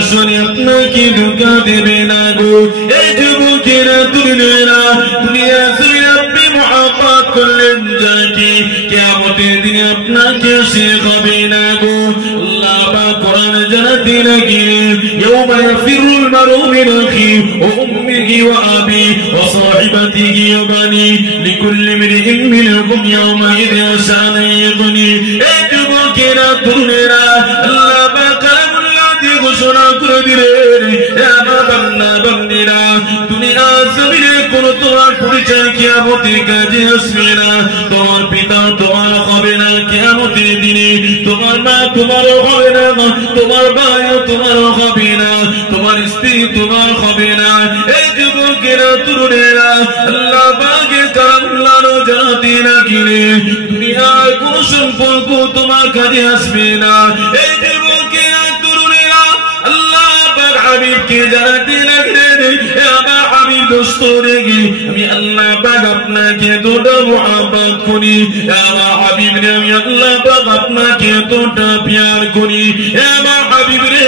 আসলে আপনাকে ধোঁকা দেবে না গো। এই যুবকেরা তরুণীরা, দুনিয়া জমিনে আপনি মহাব্বত করলেন যাকে কিয়ামতের দিনে আপনাকে সে হবে না গো। আল্লাহ পাক কোরআন জানাতে লাগলেন ইয়াউমা ইয়াফিরুল মারউ মিন আখিহি ওয়া উম্মিহি ওয়া আবিহি ওয়া সাহিবাতিহি ওয়া বানি লিকুল্লি ইমরিইন মিনহুম ইয়াউমা ইযিন শাআনুন ইগনি। এই যুবকেরা তরুণেরা আল্লাহ পাক কালামুল্লাহ দিয়ে ঘোষণা করে দিলেন আমার বান্দা বান্দীরা দুনিয়া জমিনে কোন তোমার পরিচয় কিয়ামতের কাজে আসবে না। তোমার পিতা তোমার হবে না কিয়ামতের দিনে, তোমার মা তোমারও হবে না, তোমার ভাইও তোমারও হবে না, তোমার স্ত্রী তোমার হবে না। এই যুবকেরা তরুণেরা আল্লাহ পাকের কালামুল্লাহ জানাতে লাগলেন দুনিয়ার কোন সম্পর্ক তোমার কাজে আসবে না। এই যুবকেরা তরুণেরা আল্লাহ পাক হাবিবকে জানাতে লাগলেন আমার হাবিব দোস্ত রেগে আমি আল্লাহ পাক আপনাকে এতটা মুহাব্বত করি, আমার হাবিব রে আমি আল্লাহ পাক আপনাকে এতটা প্যার করি, আমার হাবিব রে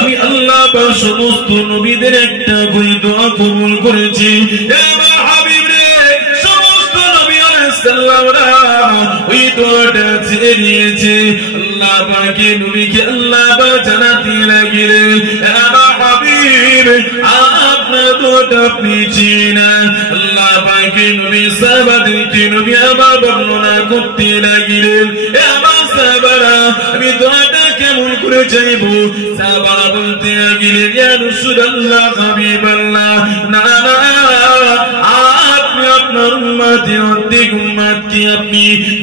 আমি আল্লাহ পাক সমস্ত নবীদের একটা করে দোয়া কবুল করেছি, আমার হাবিব রে সমস্ত নবী আলাইহিস সালামরা ওই দোয়াটা ছেড়ে দিয়েছে। আল্লাহ পাকে নবীকে আল্লাহ পাক জানাতে লাগলেন আমার হাবিব আপনার দোয়াটা আপনি চিনেন। আল্লাহ পাকে নবী সাহাবাদেরকে নবী আবার বর্ণনা করতে লাগলেন আমার সাহাবারা আমি দোয়াটা কেমন করে চাইবো। সাহাবারা বলতে লাগলেন ইয়া রাসূলুল্লাহ হাবিবাল্লাহ না আপনি আপনার উম্মতের অর্ধেক উম্মতকে আপনি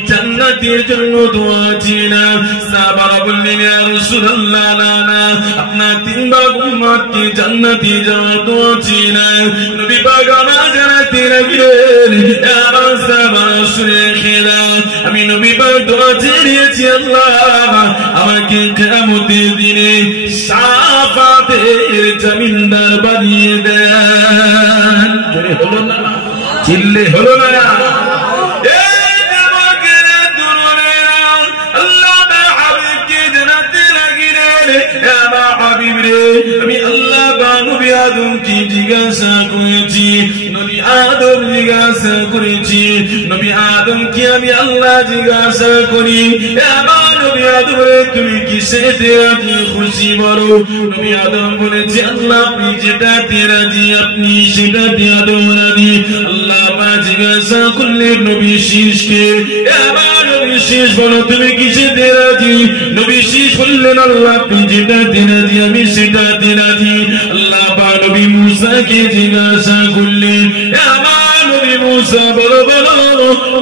জান্নাতের জন্য দোয়া চিনেন। সাহাবারা বললেন ইয়া রাসূলুল্লাহ না আপনার তিন ভাগ উম্মতকে জান্নাতে যাওয়ার দোয়া চিনেন। নবী পাক আমার জানাতে লাগলেন আমার সাহাবারা শুনে খেলা আমি নবী পাক দোয়া চেয়েছি আল্লাহ আমাকে কিয়ামতের দিনে শাফাতের জমিনদার বানিয়ে দেন। জোরে হলো না, চিল্লে হলো না। আমি আল্লাহ নবী আদমকে জিজ্ঞাসা করেছি, নবী আদম জিজ্ঞাসা করেছি, নবী আদমকে আমি আল্লাহ জিজ্ঞাসা করি আমার নবী আদম তুমি কিসেতে রাজি খুশি বলো। নবী আদম বলেছে আল্লাহ আপনি যেটাতে রাজি আপনি সেটাতে আদম রাজি। আল্লাহ পাক জিজ্ঞাসা করলেন নবী শীষকে আমার নবী শীষ বলো তুমি কিসেতে রাজি। নবী শীষ বললেন আল্লাহ আপনি যেটাতে রাজি আমি সেটাতে রাজি। আল্লাহ পাক নবী মুসাকে জিজ্ঞাসা করলেন আমার নবী মুসা বলো বলো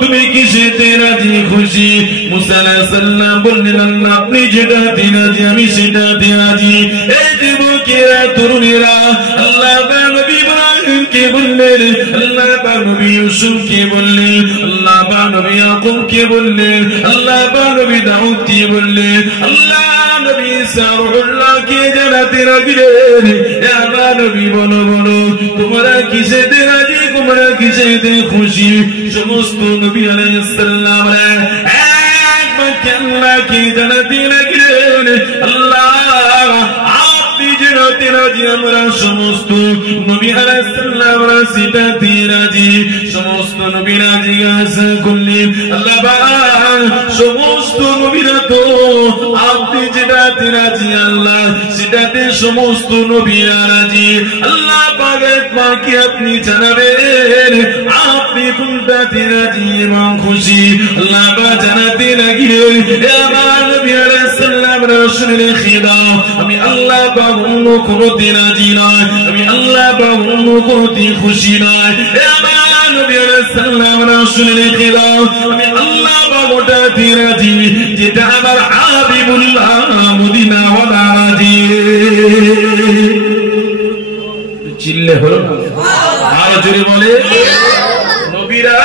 তুমি কিসেতে রাজি খুশি। মুসা আলাইহিস সালাম বললেন আল্লাহ আপনি যেটাতে রাজি আমি সেটাতে রাজি। এই যুবকেরা তরুণেরা আল্লাহ পাক নবী ইব্রাহিমকে বললেন, আল্লাহ পাক নবী ইউসুফকে বললেন, আল্লাহ পাক নবী ইয়াকুবকে বললেন, আল্লাহ পাক নবী দাউদকে বললেন, আল্লাহ নবী ঈসা রূহুল্লাহকে জানাতে লাগলেন আমার নবী বলো বলো তোমরা কিসেতে রাজি তোমরা কিসেতে খুশি। সমস্ত নবী আলাইহিস সালামরা এক বাক্যে আল্লাহকে জানাতে লাগলেন আল্লাহ আপনি যেটাতে রাজি আমরা সমস্ত নবী আলাইহিস সালামরা সেটাতে রাজি। সমস্ত নবীরা জিজ্ঞাসা করলেন আল্লাহ সমস্ত নবীরা তো আপনি যেটাতে রাজি আল্লাহ সেটাতে সমস্ত নবীরা রাজি। আল্লাহ পাকের পাকে আপনি জানাবেন আপনি কোনটাতে রাজি এবং খুশি। আল্লাহ পাক জানাতে লাগলেন আমার নবী আলাইহিস সালাম রাসূলের খিদা আমি আল্লাহ পাক অন্য কোনতে রাজি নয়, আমি আল্লাহ পাক অন্য কোনতে খুশি নয়। আমার নবী আলাইহিস সালাম রাসূলের খিদা আমি আল্লাহ পাক ওটাতে রাজি যেটা আমার হাবিবুল্লাহ মদিনা ওয়ালা রাজি। চিল্লে হলো না, আর জোরে বলে নবীরা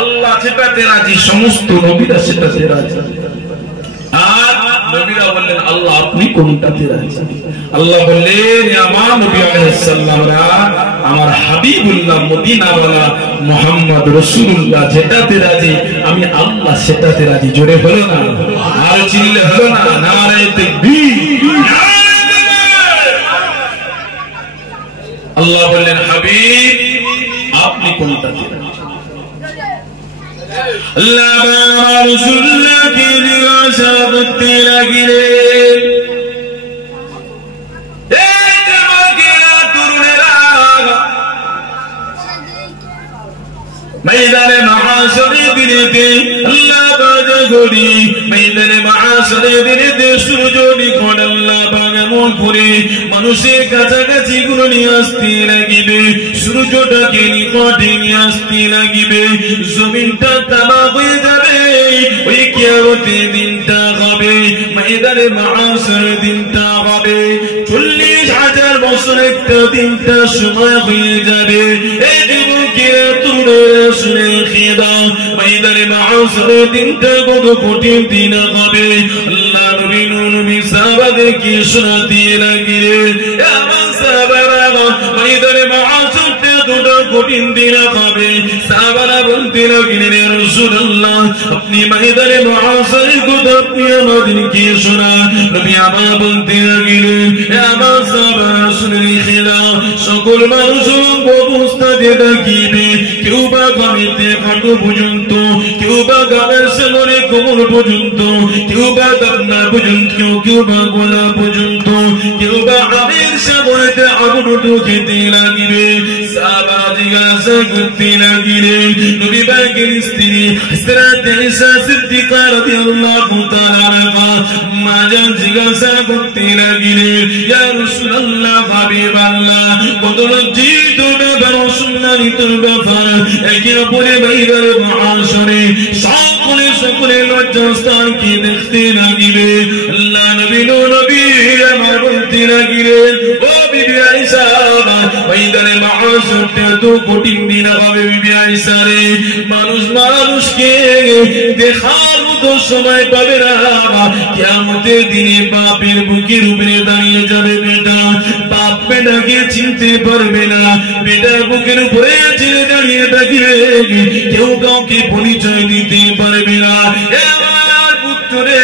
আল্লাহ সেটাতে রাজি সমস্ত নবীরা সেটাতে রাজি। আর নবীরা বললেন আল্লাহ আপনি কোনটাতে রাজি। আল্লাহ বললেন আমার নবী আলাইহিস সালামরা আমার হাবিবুল্লাহ মদিনাওয়ালা মুহাম্মদ রাসূলুল্লাহ যেটাতে রাজি আমি আল্লাহ সেটাতে রাজি। জোরে হলো না, আর চিল্লে হলো না, নারে তাকবীর। আল্লাহ বললেন হাবিব আপনি কোনটাতে রাজি। আল্লাহ রাসূলকে জিজ্ঞাসা করতে লাগলেন, এই যুবকেরা তরুণেরা ময়দানে মাহশরে দিনেতে আল্লাহ পাক গড়ি ময়দানে মাহশরে দিনেতে সূর্য নিকট আল্লাহ পাক এমন করে মানুষের কাছাকাছি গুলো নিয়ে আসতে লাগিবে, সূর্যটাকে নিকটে নিয়ে আসতে লাগিবে, জমিনটা তামা হয়ে যাবে, ওই কিয়ামতের দিনটা হবে, ময়দানে মাহশরের দিনটা হবে, 40,000 বছর একটা দিনটা সময় হয়ে যাবে। এই যুবকেরা তরুণেরা শুনে খেয়ে দাও, ময়দানে মাহশরের দিনটা কত কঠিন দিন হবে। আল্লাহ নবী সাহাবাদেরকে শোনাতে লাগলেন, আমার সাহাবারা ময়দানে মাহশরটা কত কঠিন দিন হবে। সাহাবারা বলতে লাগলেন, ইয়া রাসূলুল্লাহ আপনি ময়দানে মাহশরের কথা আপনি আমাদেরকে শোনান। নবী আমার বলতে লাগলেন, আমার সাহাবারা শুনে রেখে দাও, সকল মানুষ অবস্থাতে থাকিবে, কেউ বা গামিতে হাঁটু পর্যন্ত, কেউ বা গামের সামনে কোমর পর্যন্ত, কেউ বা দান্না পর্যন্ত, কেউ বা গোলা পর্যন্ত, কেউ বা আমের সামনে আগুনটু খেতে লাগিবে। সাহাবারা জিজ্ঞাসা করতে লাগলেন, নবী পাকের স্ত্রী হযরত ঈসা সিদ্দিকা রাদিয়াল্লাহু তাআলা আনহা মা জান জিজ্ঞাসা করতে লাগলেন, ইয়া রাসূলুল্লাহ হাবিবাল্লাহ কত লজ্জিত ব্যাপার, সম্মানিত ব্যাপার, একে অপরের বাইরের মাহশরে সকলে লজ্জাস্থানকে দেখতে লাগিবে। আল্লাহ নবী আমার বলতে লাগলেন, ও বিবি আয়েশা ময়দানে মাহশরটা তো কঠিন দিন হবে বিবি আয়েশা রে, মানুষ মানুষকে দেখার মতো সময় পাবে না। কিয়ামতের দিনে বাপের বুকের উপরে দাঁড়িয়ে যাবে বেটা, বাপ বেটাকে চিনতে পারবে না, বেটার বুকের উপরে চিনে দাঁড়িয়ে থাকবে, কেউ কাউকে পরিচয় দিতে পারবে না। আমার পুত্রে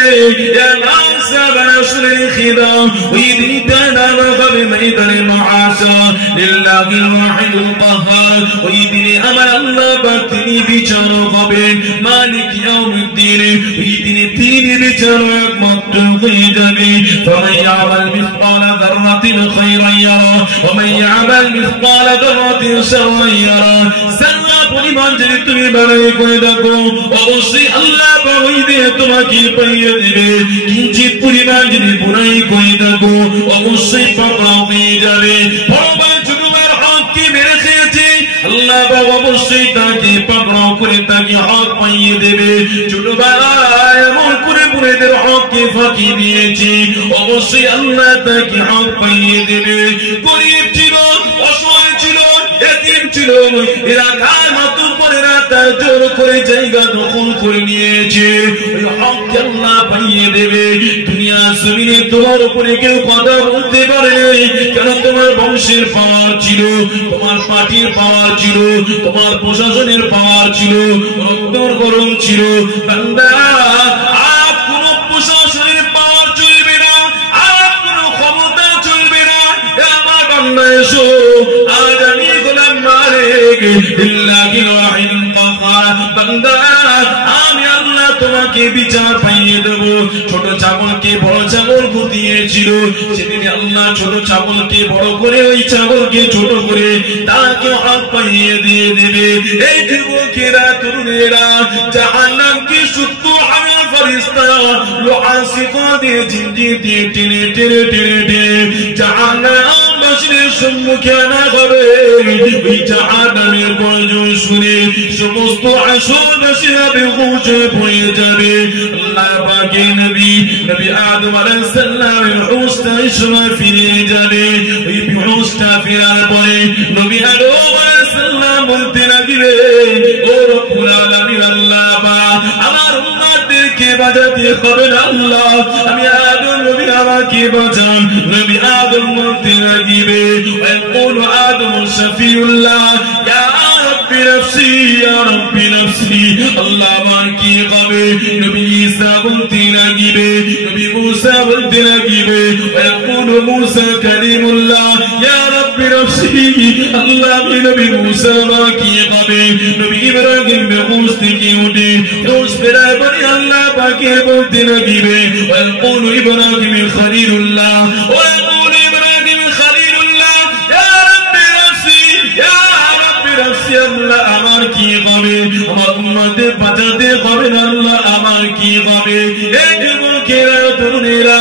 আমার সাহাবারা শুনে রেখে দাও, ওই দিনটা নাম হবে ময়দানে মাহশর লিল্লাহিল ওয়াহিদুল কাহ্হার। ওই দিনে আমার আল্লাহ পাক তিনি বিচারক হবেন, মালিক ইয়াউমিদ্দিন। ওই দিনে তিনি বিচারক একমাত্র হয়ে যাবে। ফামান ইয়ামাল মিসকালা যাররাতিন খায়রান ইয়ারা ওয়া মান ইয়ামাল মিসকালা যাররাতিন শাররান ইয়ারা। সারা পরিমাণ যদি তুমি বাড়াই করে দেখো, অবশ্যই আল্লাহ পাক ওই দিনে তোমাকে পাইয়ে দিবে। কিঞ্চিত পরিমাণ যদি বুরাই করে দেখো, অবশ্যই পাকড়াও হয়ে যাবে। আল্লাহ বাবা অবশ্যই তাকে পাকড়াও করে তাকে হক পাইয়ে দেবে। ছোট ভাই এমন করে বুড়েদের হককে ফাঁকি দিয়েছে, অবশ্যই আল্লাহ তাকে হক পাইয়ে দেবে। গরিব ছিল, অসহায় ছিল, এতিম ছিল, এরা কার মতো করে তার জোর করে জায়গা দখল করে নিয়েছে, ওই হককে আল্লাহ পাইয়ে দেবে। দুনিয়া জমিনে তোমার উপরে কেউ কথা বলতে পারে নাই, কেন তোমার বংশের পাওয়ার ছিল, তোমার পার্টির পাওয়ার ছিল, তোমার প্রশাসনের পাওয়ার ছিল, রক্তর গরম ছিল। বান্দা আর কোন প্রশাসনের পাওয়ার চলবে না, আর কোন ক্ষমতা চলবে না। আমার বান্দা এসো, আজ আমি গোলাম মালিক লিল্লাহিল ওয়াহিদুল কাহ্হার। বান্দা আমি আল্লাহ তোমাকে বিচার পাইয়ে দেব। ছোট ছাগলকে বড় ছাগল দিয়েছিল, সেদিন আল্লাহ ছোট ছাগলকে বড় করে, ওই ছাগলকে ছোট করে তাকে হক পাইয়ে দিয়ে দেবে। এই যুবকেরা তরুণেরা জাহান্নামকে সূক্ষ্ম হামল ফেরেশতা লোহা শিকল দিয়ে জিঞ্জির দিয়ে টেনে টেনে টেনে টেনে জাহান্নামবাসীর সম্মুখে আনা হবে। ওই জাহান্নামের গর্জন শুনে সমস্ত আসরবাসীরা বেহুশ হয়ে পড়ে যাবে। আল্লাহ পাকের নবী আদম আলাইহিস সালামের হুঁশটা সময় ফিরে যাবে। ওই হুঁশটা ফেরার পরে নবী আদম আলাইহিস সালাম বলতে লাগবে, ও রব্বুল আলামিন আল্লাহ পাক আমার উম্মতদেরকে বাঁচাতে হবে না আল্লাহ, আমি আদম নবী আমাকে বাঁচান। নবী আদম বলতে লাগবে, ওয়াকুলু আদম শাফিউল্লাহ ইয়া রাব্বি নাফসি ইয়া রাব্বি নাফসি। আল্লাহ আমাকে হবে। নবী ঈসা বলতে লাগবে, নবী মুসা বলতে লাগবে, ওয়াকুলু মুসা কালিমুল্লাহ ইয়া রাব্বি रब्बि नफ्सी अल्लाह में नबी मूसा की कबे नबी इब्राहिम में मुस्ती की उठे उस पर बनी अल्लाह पाके बोलते लगे वयक़ूल इब्राहिम खलीलुल्लाह वयक़ूल इब्राहिम खलीलुल्लाह या रब्बि नफ्सी अल्लाह আমার কি হবে আমার উম্মতদের বাঁচাতে হবে না আল্লাহ আমার কি হবে এই যুবকেরা তরুণেরা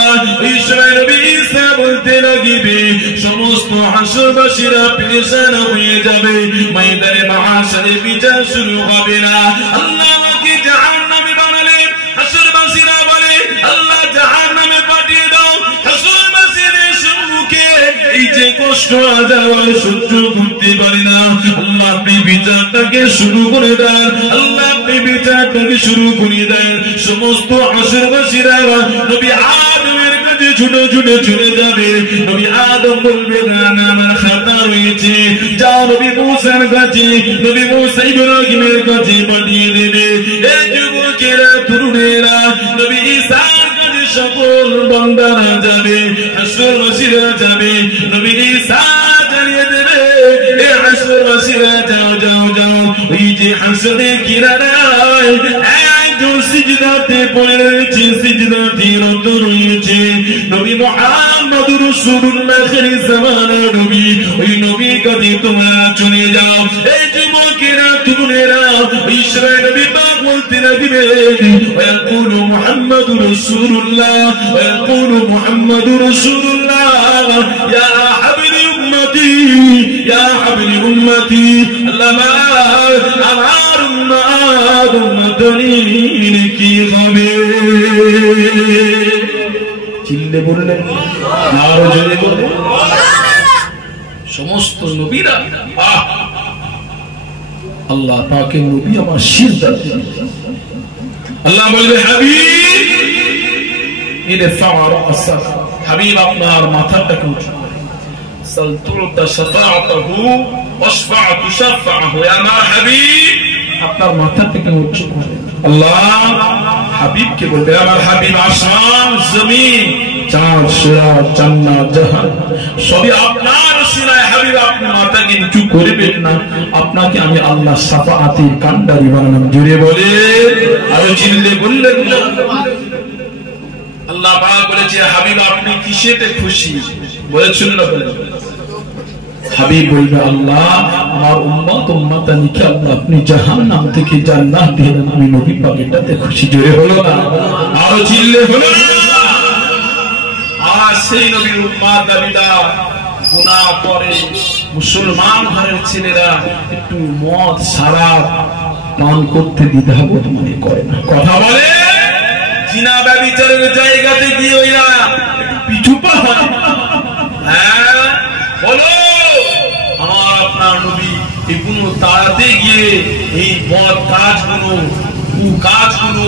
ঈশ্বর নবী ঈসা বলতে লাগবে সমস্ত হাসরবাসীরা পেরেশান হয়ে যাবে ময়দানে মাহশরে বিচার শুরু হবে না আল্লাহ আমাকে জাহান্নামে বানালে হাসরবাসীরা বলে আল্লাহ জাহান্নামে পাঠিয়ে দাও হাসরবাসীদের সম্মুখে এই যে কষ্ট আযাব সহ্য করতে পারে না আল্লাহ আপনি বিচারটাকে শুরু করে দেন আল্লাহ আপনি বিচারটাকে শুরু করে দেন সমস্ত হাসরবাসীরা নবী আদমের কাছে ছুটে ছুটে চলে যাবে নবী আদম বলবে না আমার খাতা রয়েছে যাও নবী মূসার কাছে নবী মূসা ইব্রাহিমের কাছে পাঠিয়ে দেবে এই যুবকেরা তরুণেরা নবী ঈসার কাছে সকল বান্দারা যাবে হাসরবাসীরা যাবে নবী ঈসা জানিয়ে দেবে এ হাসরবাসীরা যাও যাও যাও ওই যে হাসরে কিনারায় একজন সিজদাতে পড়ে রয়েছে সিজদাতে রত রয়েছে নবী মুহাম্মদুর রাসূলুল্লাহ আখির জামানার নবী ওই নবীর কাছে তোমরা চলে যাও এই যুবকেরা তরুণেরা ইসরায়েল নবী পাক বলতে লাগবে ওয়ায়াকুলু মুহাম্মদুর রাসূলুল্লাহ ওয়ায়াকুলু মুহাম্মদুর রাসূলুল্লাহ ইয়া হাবিবি উম্মতি ইয়া হাবিবি উম্মতি আল্লামা আমার উম্মতনির কি হবে চিল্লে বললেন আরো জোরে বললেন সমস্ত নবীরা আল্লাহ পাকের নবী আমার সিজদা আল্লাহ বলবে হাবিব ইরফা রাসাক হাবিব আপনার মাথাটাকে উঁচু সালতুতা শাফাআতুহু ওয়াশফা তুশফাহু ইয়া মা হাবিব আপনার মাথাটাকে উঁচু করে আল্লাহ হাবিবকে বলবে আমার হাবিব আসমান জমিন চাঁদ সূরা জান্নাত জাহান সবই আপনার ওসিলায় হাবিব আপনি মাথাকে নিচু করবেন না আপনাকে আমি আল্লাহ শাফাআতের কান্ডারি বানালাম জোরে বলে আরো চিল্লে বললেন না আল্লাহ পাক বলেছে হাবিব আপনি কিসেতে খুশি বলেছেন না বলেন হাবিব বলবে আল্লাহ আমার উম্মতানিকে আল্লাহ আপনি জাহান্নাম থেকে জান্নাত দিলেন আমি নবী পাক এটাতে খুশি জোরে হলো না আরো চিল্লে হলো না আর সেই নবীর উম্মত দাবিদার গুনাহ করে মুসলমান ঘরের ছেলেরা একটু মদ শরাব পান করতে দ্বিধাবোধ মনে করে না কথা বলে জিনা ব্যভিচারের জায়গাতে গিয়ে ওইরা একটু পিছু পা হয় হ্যাঁ বলো আমার আপনার নবী এগুলো তাড়াতে গিয়ে এই বদ কাজগুলো কুকাজগুলো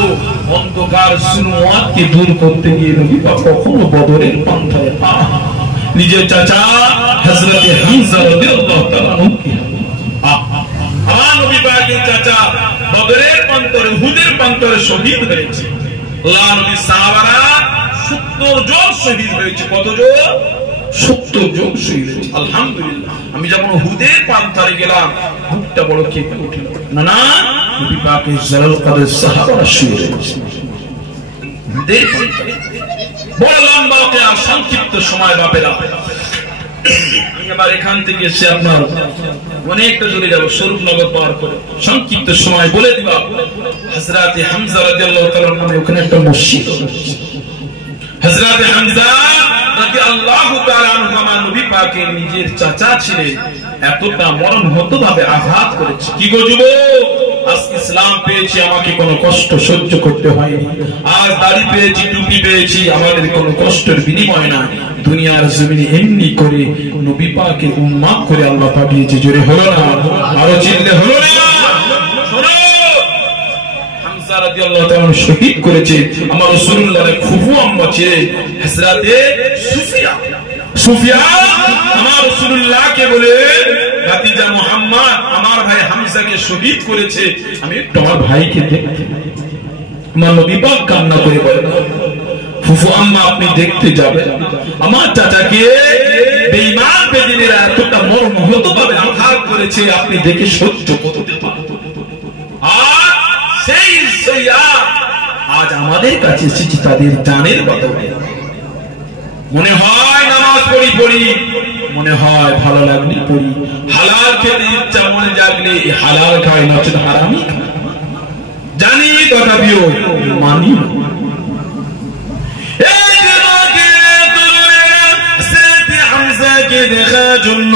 অন্ধকার সুন্নাতকে দূর করতে গিয়ে নবী পাক কখনো বদরের পন্থায় নিজের চাচা হযরত হামজা রাদিয়াল্লাহু তাআলা আনহু আমার নবী পাকের চাচা বদরের পন্তরে উহুদের পন্তরে শহীদ হয়েছে আল্লাহ নবী সাহাবারা 70 জন শহীদ হয়েছে কতজন 70 জন শহীদ হয়েছে আলহামদুলিল্লাহ আমি যখন উহুদের পন্তরে গেলাম বুকটা বড় কেঁপে উঠল না না নবী পাকের জালাল কদর সাহাবারা শহীদ হয়েছে বড় লম্বা আর সংক্ষিপ্ত সময় বাপেরা আমি আবার এখান থেকে এসে আপনার অনেকটা দূরে যাবো স্বরূপনগর পার করে সংক্ষিপ্ত সময় বলে দিবা হযরত হামজা রাদিয়াল্লাহু তাআলা নামে ওখানে একটা মসজিদ হযরত হামজা রাদিয়াল্লাহু তাআলা আনহু আমার নবী পাকের নিজের চাচা ছিলেন এতটা মর্মাহতভাবে আঘাত করেছে কি গো যুবক আজ ইসলাম পেয়েছি আমাকে কোনো কষ্ট সহ্য করতে হয়নি আজ দাড়ি পেয়েছি টুপি পেয়েছি আমাদের কোনো কষ্টের বিনিময় না দুনিয়ার জমিনে এমনি করে নবী পাকের উম্মত করে আল্লাহ পাঠিয়েছে জোরে হলো না আরো চিল্লে হলো না শোনো হামজা রাদিয়াল্লাহু তাআলা শহীদ করেছে আমার রাসূলুল্লাহর ফুফু আম্মা ছিলেন হযরত সুফিয়া আমার রাসূলুল্লাহকে বলে ভাতিজা মুহাম্মদ আমার ভাই হামজাকে শহীদ করেছে আমি একটু আমার ভাইকে দেখতে আমার নবী পাক কান্না করে বলেন ফুফু আম্মা আপনি দেখতে যাবেন আমার চাচাকে বেঈমান বেদিনেরা এতটা মর্মহতভাবে আঘাত করেছে আপনি দেখে সহ্য করতে পারবেন। আর সেই আজ আমাদের কাছে এসেছে তাদের জানের বদলে। মনে হয় নামাজ পড়ি, মনে হয় ভালো লাগলে পড়ি, হালাল খেতে ইচ্ছা মনে জাগলে হালাল খায়, নচেত হারামি খায়। জানি তথাপিও মানি না। দেখার জন্য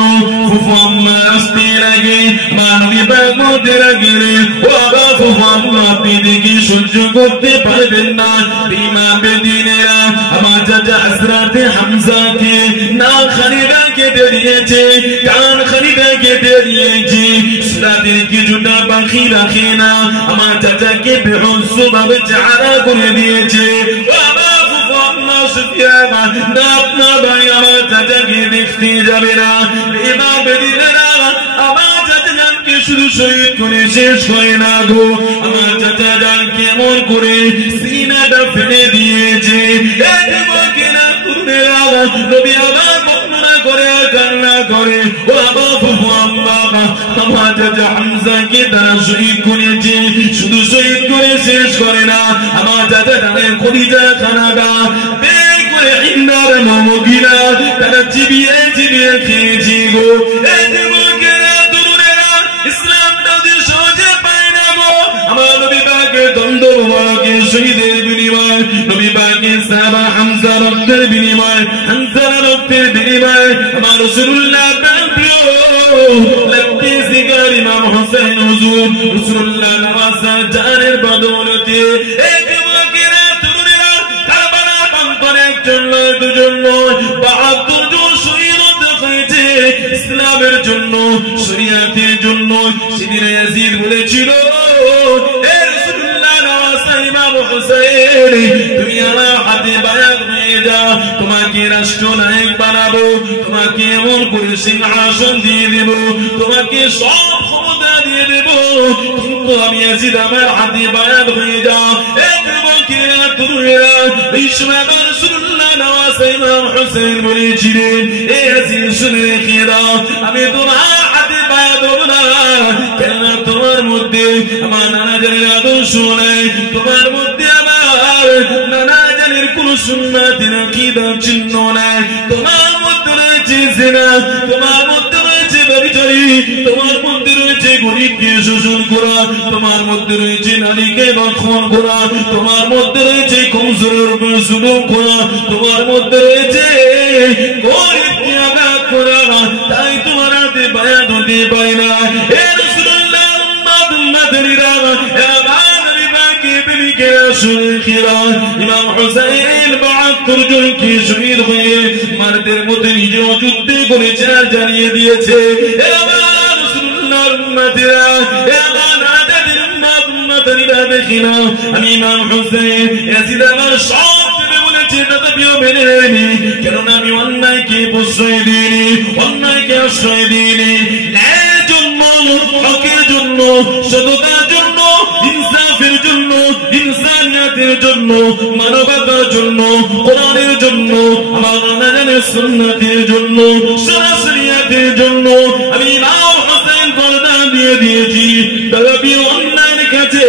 ফুফু আম্মা আসতে লাগে, মানবী বাগমতে লাগে রে, ও বাবা ফুফু আম্মা আপনি দেখি সহ্য করতে পারবেন না। ইমা বেদিনেরা আমার চাচা হযরত হামজাকে না খানিদা কেটে দিয়েছে, কান খানিদা কেটে দিয়েছে, সাদের কিছুটা বাকি রাখে না, আমার চাচাকে বেহুশ ভাবে চারা করে দিয়েছে। বাবা ফুফু আম্মা সুফিয়া না আপনার ভাই আমার চাচাকে দেখতে যাবে না। ইমা বেদিনেরা আমার চাচা জানকে শুধু শহীদ করে শেষ হয় না গো, আমার চাচা জান কেমন করে সিনাটা ফেলে দিয়েছে। নবী আবার বর্ণনা করে কান্না করে, ও বাবা ফুফু আম্মা আমার চাচা হামজাকে তারা শহীদ করেছে, শুধু শহীদ করে শেষ করে না, আমার চাচা জানের খলিজা খানাটা বের করে ইন্দার নমকিরা তারা চিবিয়ে চিবিয়ে খেয়েছি গো। এই যুবকেরা তরুণেরা ইসলামটা যে সহজে পায় না গো। আমার নবী পাকের দ্বন্দ্ব মোবারকের শহীদের বিনিময়, নবী পাকের সাহাবা হামজা রক্তের বিনিময়, হামজা রক্তের বিনিময় আমার রাসূলুল্লাহ প্রিয় লাগতে শিকার ইমাম হোসেন হুজুর রাসূলুল্লাহ নওয়াজা জানের বদৌলতে এই যুবকেরা তরুণেরা কারবালার প্রান্তরে একজন নয় দুজন নয় ৭২ জন শহীদ হয়েছে ইসলামের জন্য, শরিয়াতের জন্য। সেদিন ইয়াজিদ বলেছিল, হে রাসূলুল্লাহ নওয়াজা ইমাম হোসেন তুমি আমার হাতে বায়াত হয়ে যাও, তোমাকে রাষ্ট্রনায়ক বানাবো, তোমাকে এমন করে সিংহাসন দিয়ে দেব, তোমাকে সব ক্ষমতা দিয়ে দেব, কিন্তু আমি ইয়াজিদ আমার হাতে বায়াত হয়ে যাও। এই যুবকেরা তরুণেরা এই সময় রাসূলুল্লাহ নওয়াজা ইমাম হোসেন বলেছিলেন, হে ইয়াজিদ শুনে রেখে দাও, আমি তোমার হাতে বায়াত হব না, কেননা তোমার মধ্যে আমার নানা জানের আদর্শ নাই, তোমার মধ্যে আমার নানা জানের কোন সুন্নাতের আকীদা চিহ্ন নাই, তোমার মধ্যে রয়েছে জিনা, তোমার মধ্যে রয়েছে ব্যভিচারী, তোমার মধ্যে রয়েছে গরিবকে শোষণ করা, তোমার মধ্যে রয়েছে নারীকে দখল করা, তোমার মধ্যে রয়েছে কমজোরের উপর জুলুম করা, তোমার মধ্যে রয়েছে গরিবকে আঘাত করা, তাই তোমার হাতে বায়াত হতে পায় না। হে রাসূলুল্লাহ উম্মাতেরা ইমাম হুসাইন ৭২ জনকে শহীদ হয়ে মারদের মধ্যে নিজেও যুদ্ধে করে চার জানিয়ে দিয়েছে। আমি ইমাম হুসাইন ইয়াজিদ আমার সব বলেছি তথাপিও মেনে নেয়নি, কেননা আমি অন্যায়কে প্রশ্রয় দিইনি, অন্যায়কে আশ্রয় দিইনি। ন্যায়ের জন্য, হকের জন্য, সততার জন্য, ইনসাফের জন্য, ইনসানিয়াতের জন্য, মানবতার জন্য, কোরআনের জন্য, আমার নানানের সুন্নাতের জন্য, শরিয়াতের জন্য আমি ইমাম হোসেন বলিদান দিয়ে দিয়েছি, তথাপিও অন্যায়ের কাছে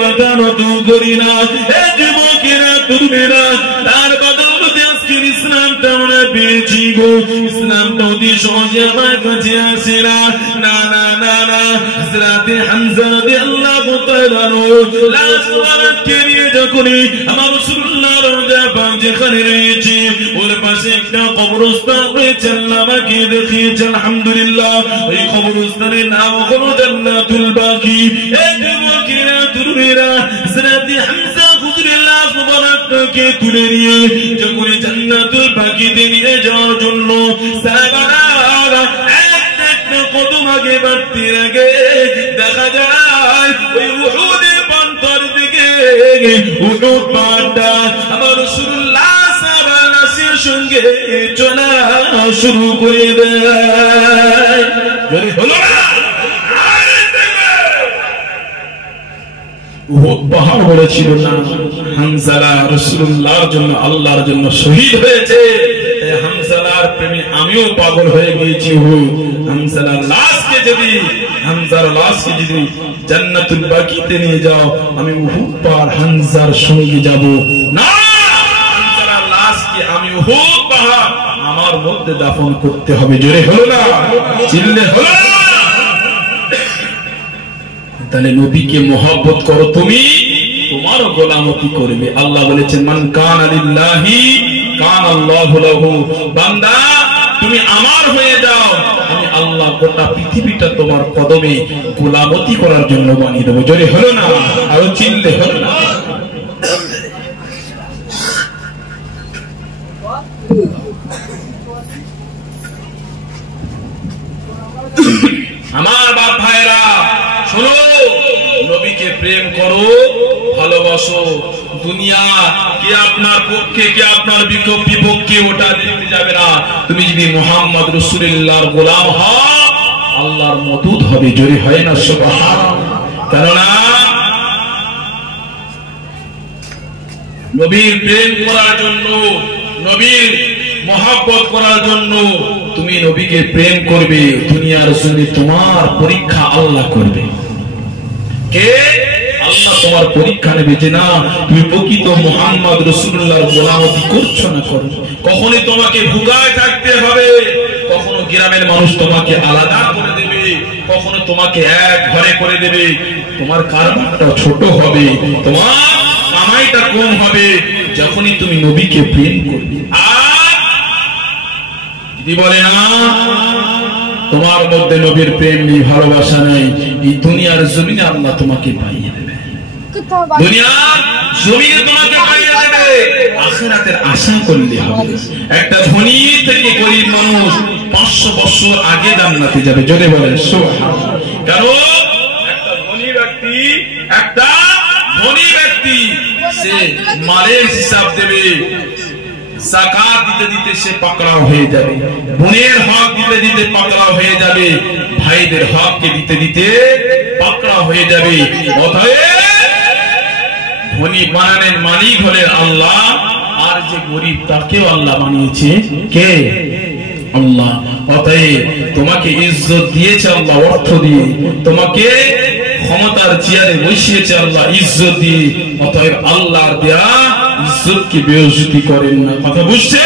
মাথা নত করি না। এই যুবকেরা তরুণেরা তার বদৌলতে আজকের ইসলামটা আমরা পেয়েছি গো। ইসলামটা অতি সহজে আমার কাছে আসে না, না না না না। হযরত হামজা রাদিয়াল্লাহু তাআলা লাশ মুবারককে নিয়ে যখনই আমার রাসূলুল্লাহ রওজা পাক যেখানে রয়েছে ওর পাশে একটা কবরস্থান রয়েছে, আল্লাহ আমাকে দেখিয়েছে আলহামদুলিল্লাহ। ওই কবরস্থানের নাম হলো জান্নাতুল বাকি। এই যুবকেরা তরুণেরা হযরত হামজা হুজুরের লাশ মুবারককে তুলে নিয়ে যখন জান্নাতুল বাকিতে নিয়ে যাওয়ার জন্য সাহাবারা একটা কদম আগে বাড়তে লাগে দেখা যায় ওই উহুদের প্রান্তর দিকে উহুদ পাহাড়টা আমার রাসূলুল্লাহ সাহাবার লাশের সঙ্গে চলা শুরু করে দেয়। যদি হলো না উহুদ পাহাড় বলেছিল না, হামজা রাসূলুল্লাহর জন্য আল্লাহর জন্য শহীদ হয়েছে। হামজা হামজার প্রেমে আমিও পাগল হয়ে গিয়েছি। হামজার লাশকে যদি জান্নাতুল বাকিতে নিয়ে যাও, আমি উহুদ পাহাড় হামজার সঙ্গে যাব না। হামজার লাশকে আমি উহুদ পাহাড় আমার মধ্যে দাফন করতে হবে। জোরে হলো না, চিল্লে হলো না। তাহলে নবীকে মহব্বত করো, তুমি তোমারও গোলামতি করবে। আল্লাহ বলেছেন মান কানা লিল্লাহি কানা আল্লাহু লাহু। বান্দা তুমি আমার হয়ে যাও, আমি আল্লাহ গোটা পৃথিবীটা তোমার কদমে গোলামতি করার জন্য বানিয়ে দেবো। জোরে হলো না, আরো চিল্লে হলো না। আমার বাপ ভাইরা শোনো, নবীকে প্রেম করো, ভালোবাসো। দুনিয়া কে আপনার পক্ষে কে আপনার বিপক্ষে ওটা দেখতে যাবে না। তুমি যদি মুহাম্মদ রাসূলুল্লাহর গোলাম হও, আল্লাহর মদুদ হবে। জোরে হয় না সুবহানাল্লাহ। কেননা নবীর প্রেম করার জন্য, নবীর মহব্বত করার জন্য তুমি নবীকে প্রেম করবে। দুনিয়ার জমিনে তোমার পরীক্ষা আল্লাহ করবে। কে? আল্লাহ তোমার পরীক্ষা নেবে যে না তুমি প্রকৃত মুহাম্মদ রাসূলুল্লাহর গোলামতি করছো না করো। কখনো তোমাকে ভুগায় থাকতে হবে, কখনো গ্রামের মানুষ তোমাকে আলাদা করে দেবে, কখনো তোমাকে এক ঘরে করে দেবে। তোমার কারবারটা ছোট হবে, তোমার কামাইটা কম হবে যখনই তুমি নবীকে প্রেম করবে। আর যদি বলে না তোমার মধ্যে নবীর প্রেম নেই, ভালোবাসা নেই, এই দুনিয়ার জমিনে আল্লাহ তোমাকে পাইয়ে দেবে। দুনিয়ার জমিনে তোমাকে পাইয়ে দেবে, আখিরাতের আশা করলে হবে। একটা ধনী থেকে গরিব মানুষ 500 বছর আগে জান্নাতে যাবে। জোরে বলেন সুবহানাল্লাহ। কারণ একটা ধনী ব্যক্তি সে মালের হিসাব দেবে, যাকাত দিতে দিতে সে পাকড়াও হয়ে যাবে, বোনের হক দিতে দিতে পাকড়াও হয়ে যাবে, ভাইদের হককে দিতে দিতে পাকড়াও হয়ে যাবে। অতএব ধনী বানানোর মালিক হলেন আল্লাহ, আর যে গরিব তাকেও আল্লাহ বানিয়েছে কে? আল্লাহ। অতএব তোমাকে ইজ্জত দিয়েছে আল্লাহ অর্থ দিয়ে, তোমাকে ক্ষমতার চেয়ারে বসিয়েছে আল্লাহ ইজ্জত দিয়ে। অতএব আল্লাহর দেয়া ইজ্জতকে বেইজ্জতি করেন না। কথা বুঝছে?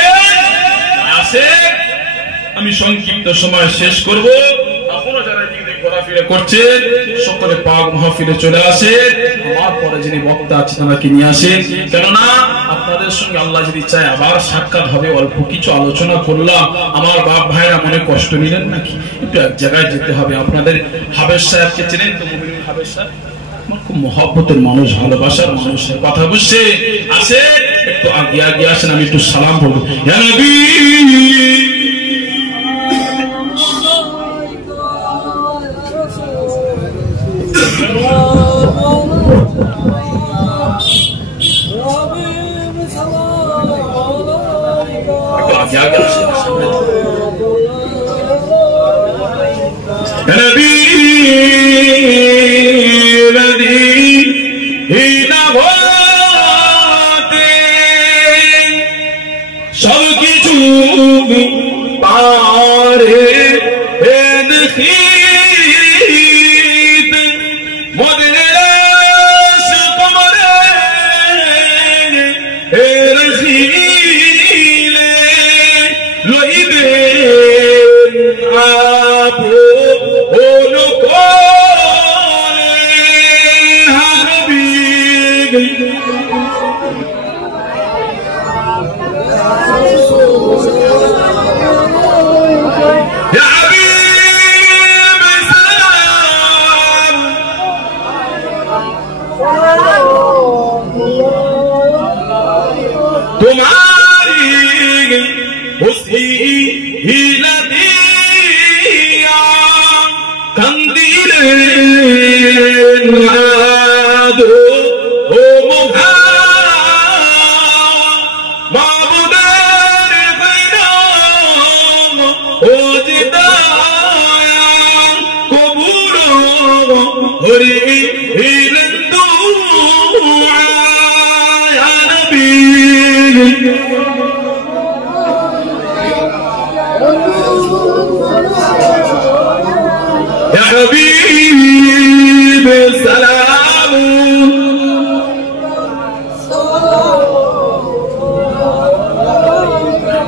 আমি সংক্ষিপ্ত সময় শেষ করব। এখনো যারা দিকে ঘোরাফেরা করছে সকলে পাক মাহফিলে চলে আসে। আমার পরে যিনি বক্তা আছে তাকে নিয়ে আসেন, কেননা আপনাদের সঙ্গে আল্লাহ যদি চায় আবার সাক্ষাৎ হবে। অল্প কিছু আলোচনা করলাম, আমার বাপ ভাইরা মনে কষ্ট নিলেন নাকি? একটু এক জায়গায় যেতে হবে। আপনাদের হাবেজ সাহেবকে চেনেন তো? মুমিনুল হাবেজ সাহেব আমার খুব মহব্বতের মানুষ, ভালোবাসার মানুষ। কথা বুঝছে? আসে একটু আগে আগে আসেন, আমি একটু সালাম বলবো। ইয়া নবী সব কিছু পারে حبيب سلام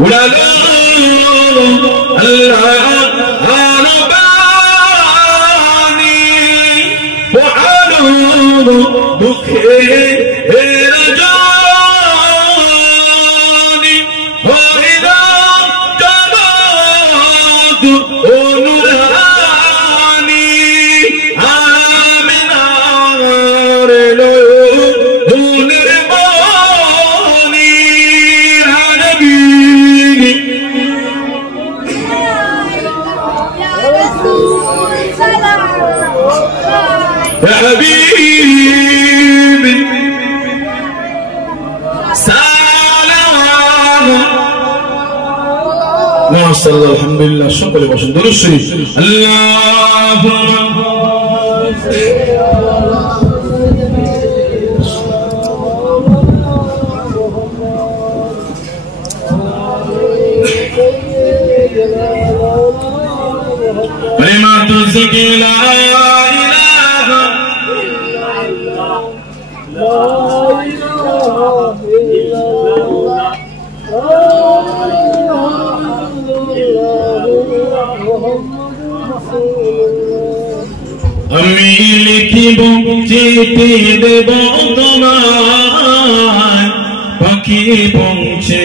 ولا لا الله أنا باني وعلو بكي الجاني وإذا جلوت ونراني آمنا رلو ونرماني نبي يا حبيبي سلام ما شاء الله الحمد لله شكرا لك درود الشريف اللهم كلمات الذكر لا আমি লিখিব চিঠি দেব তোমায় পাখি পৌঁছে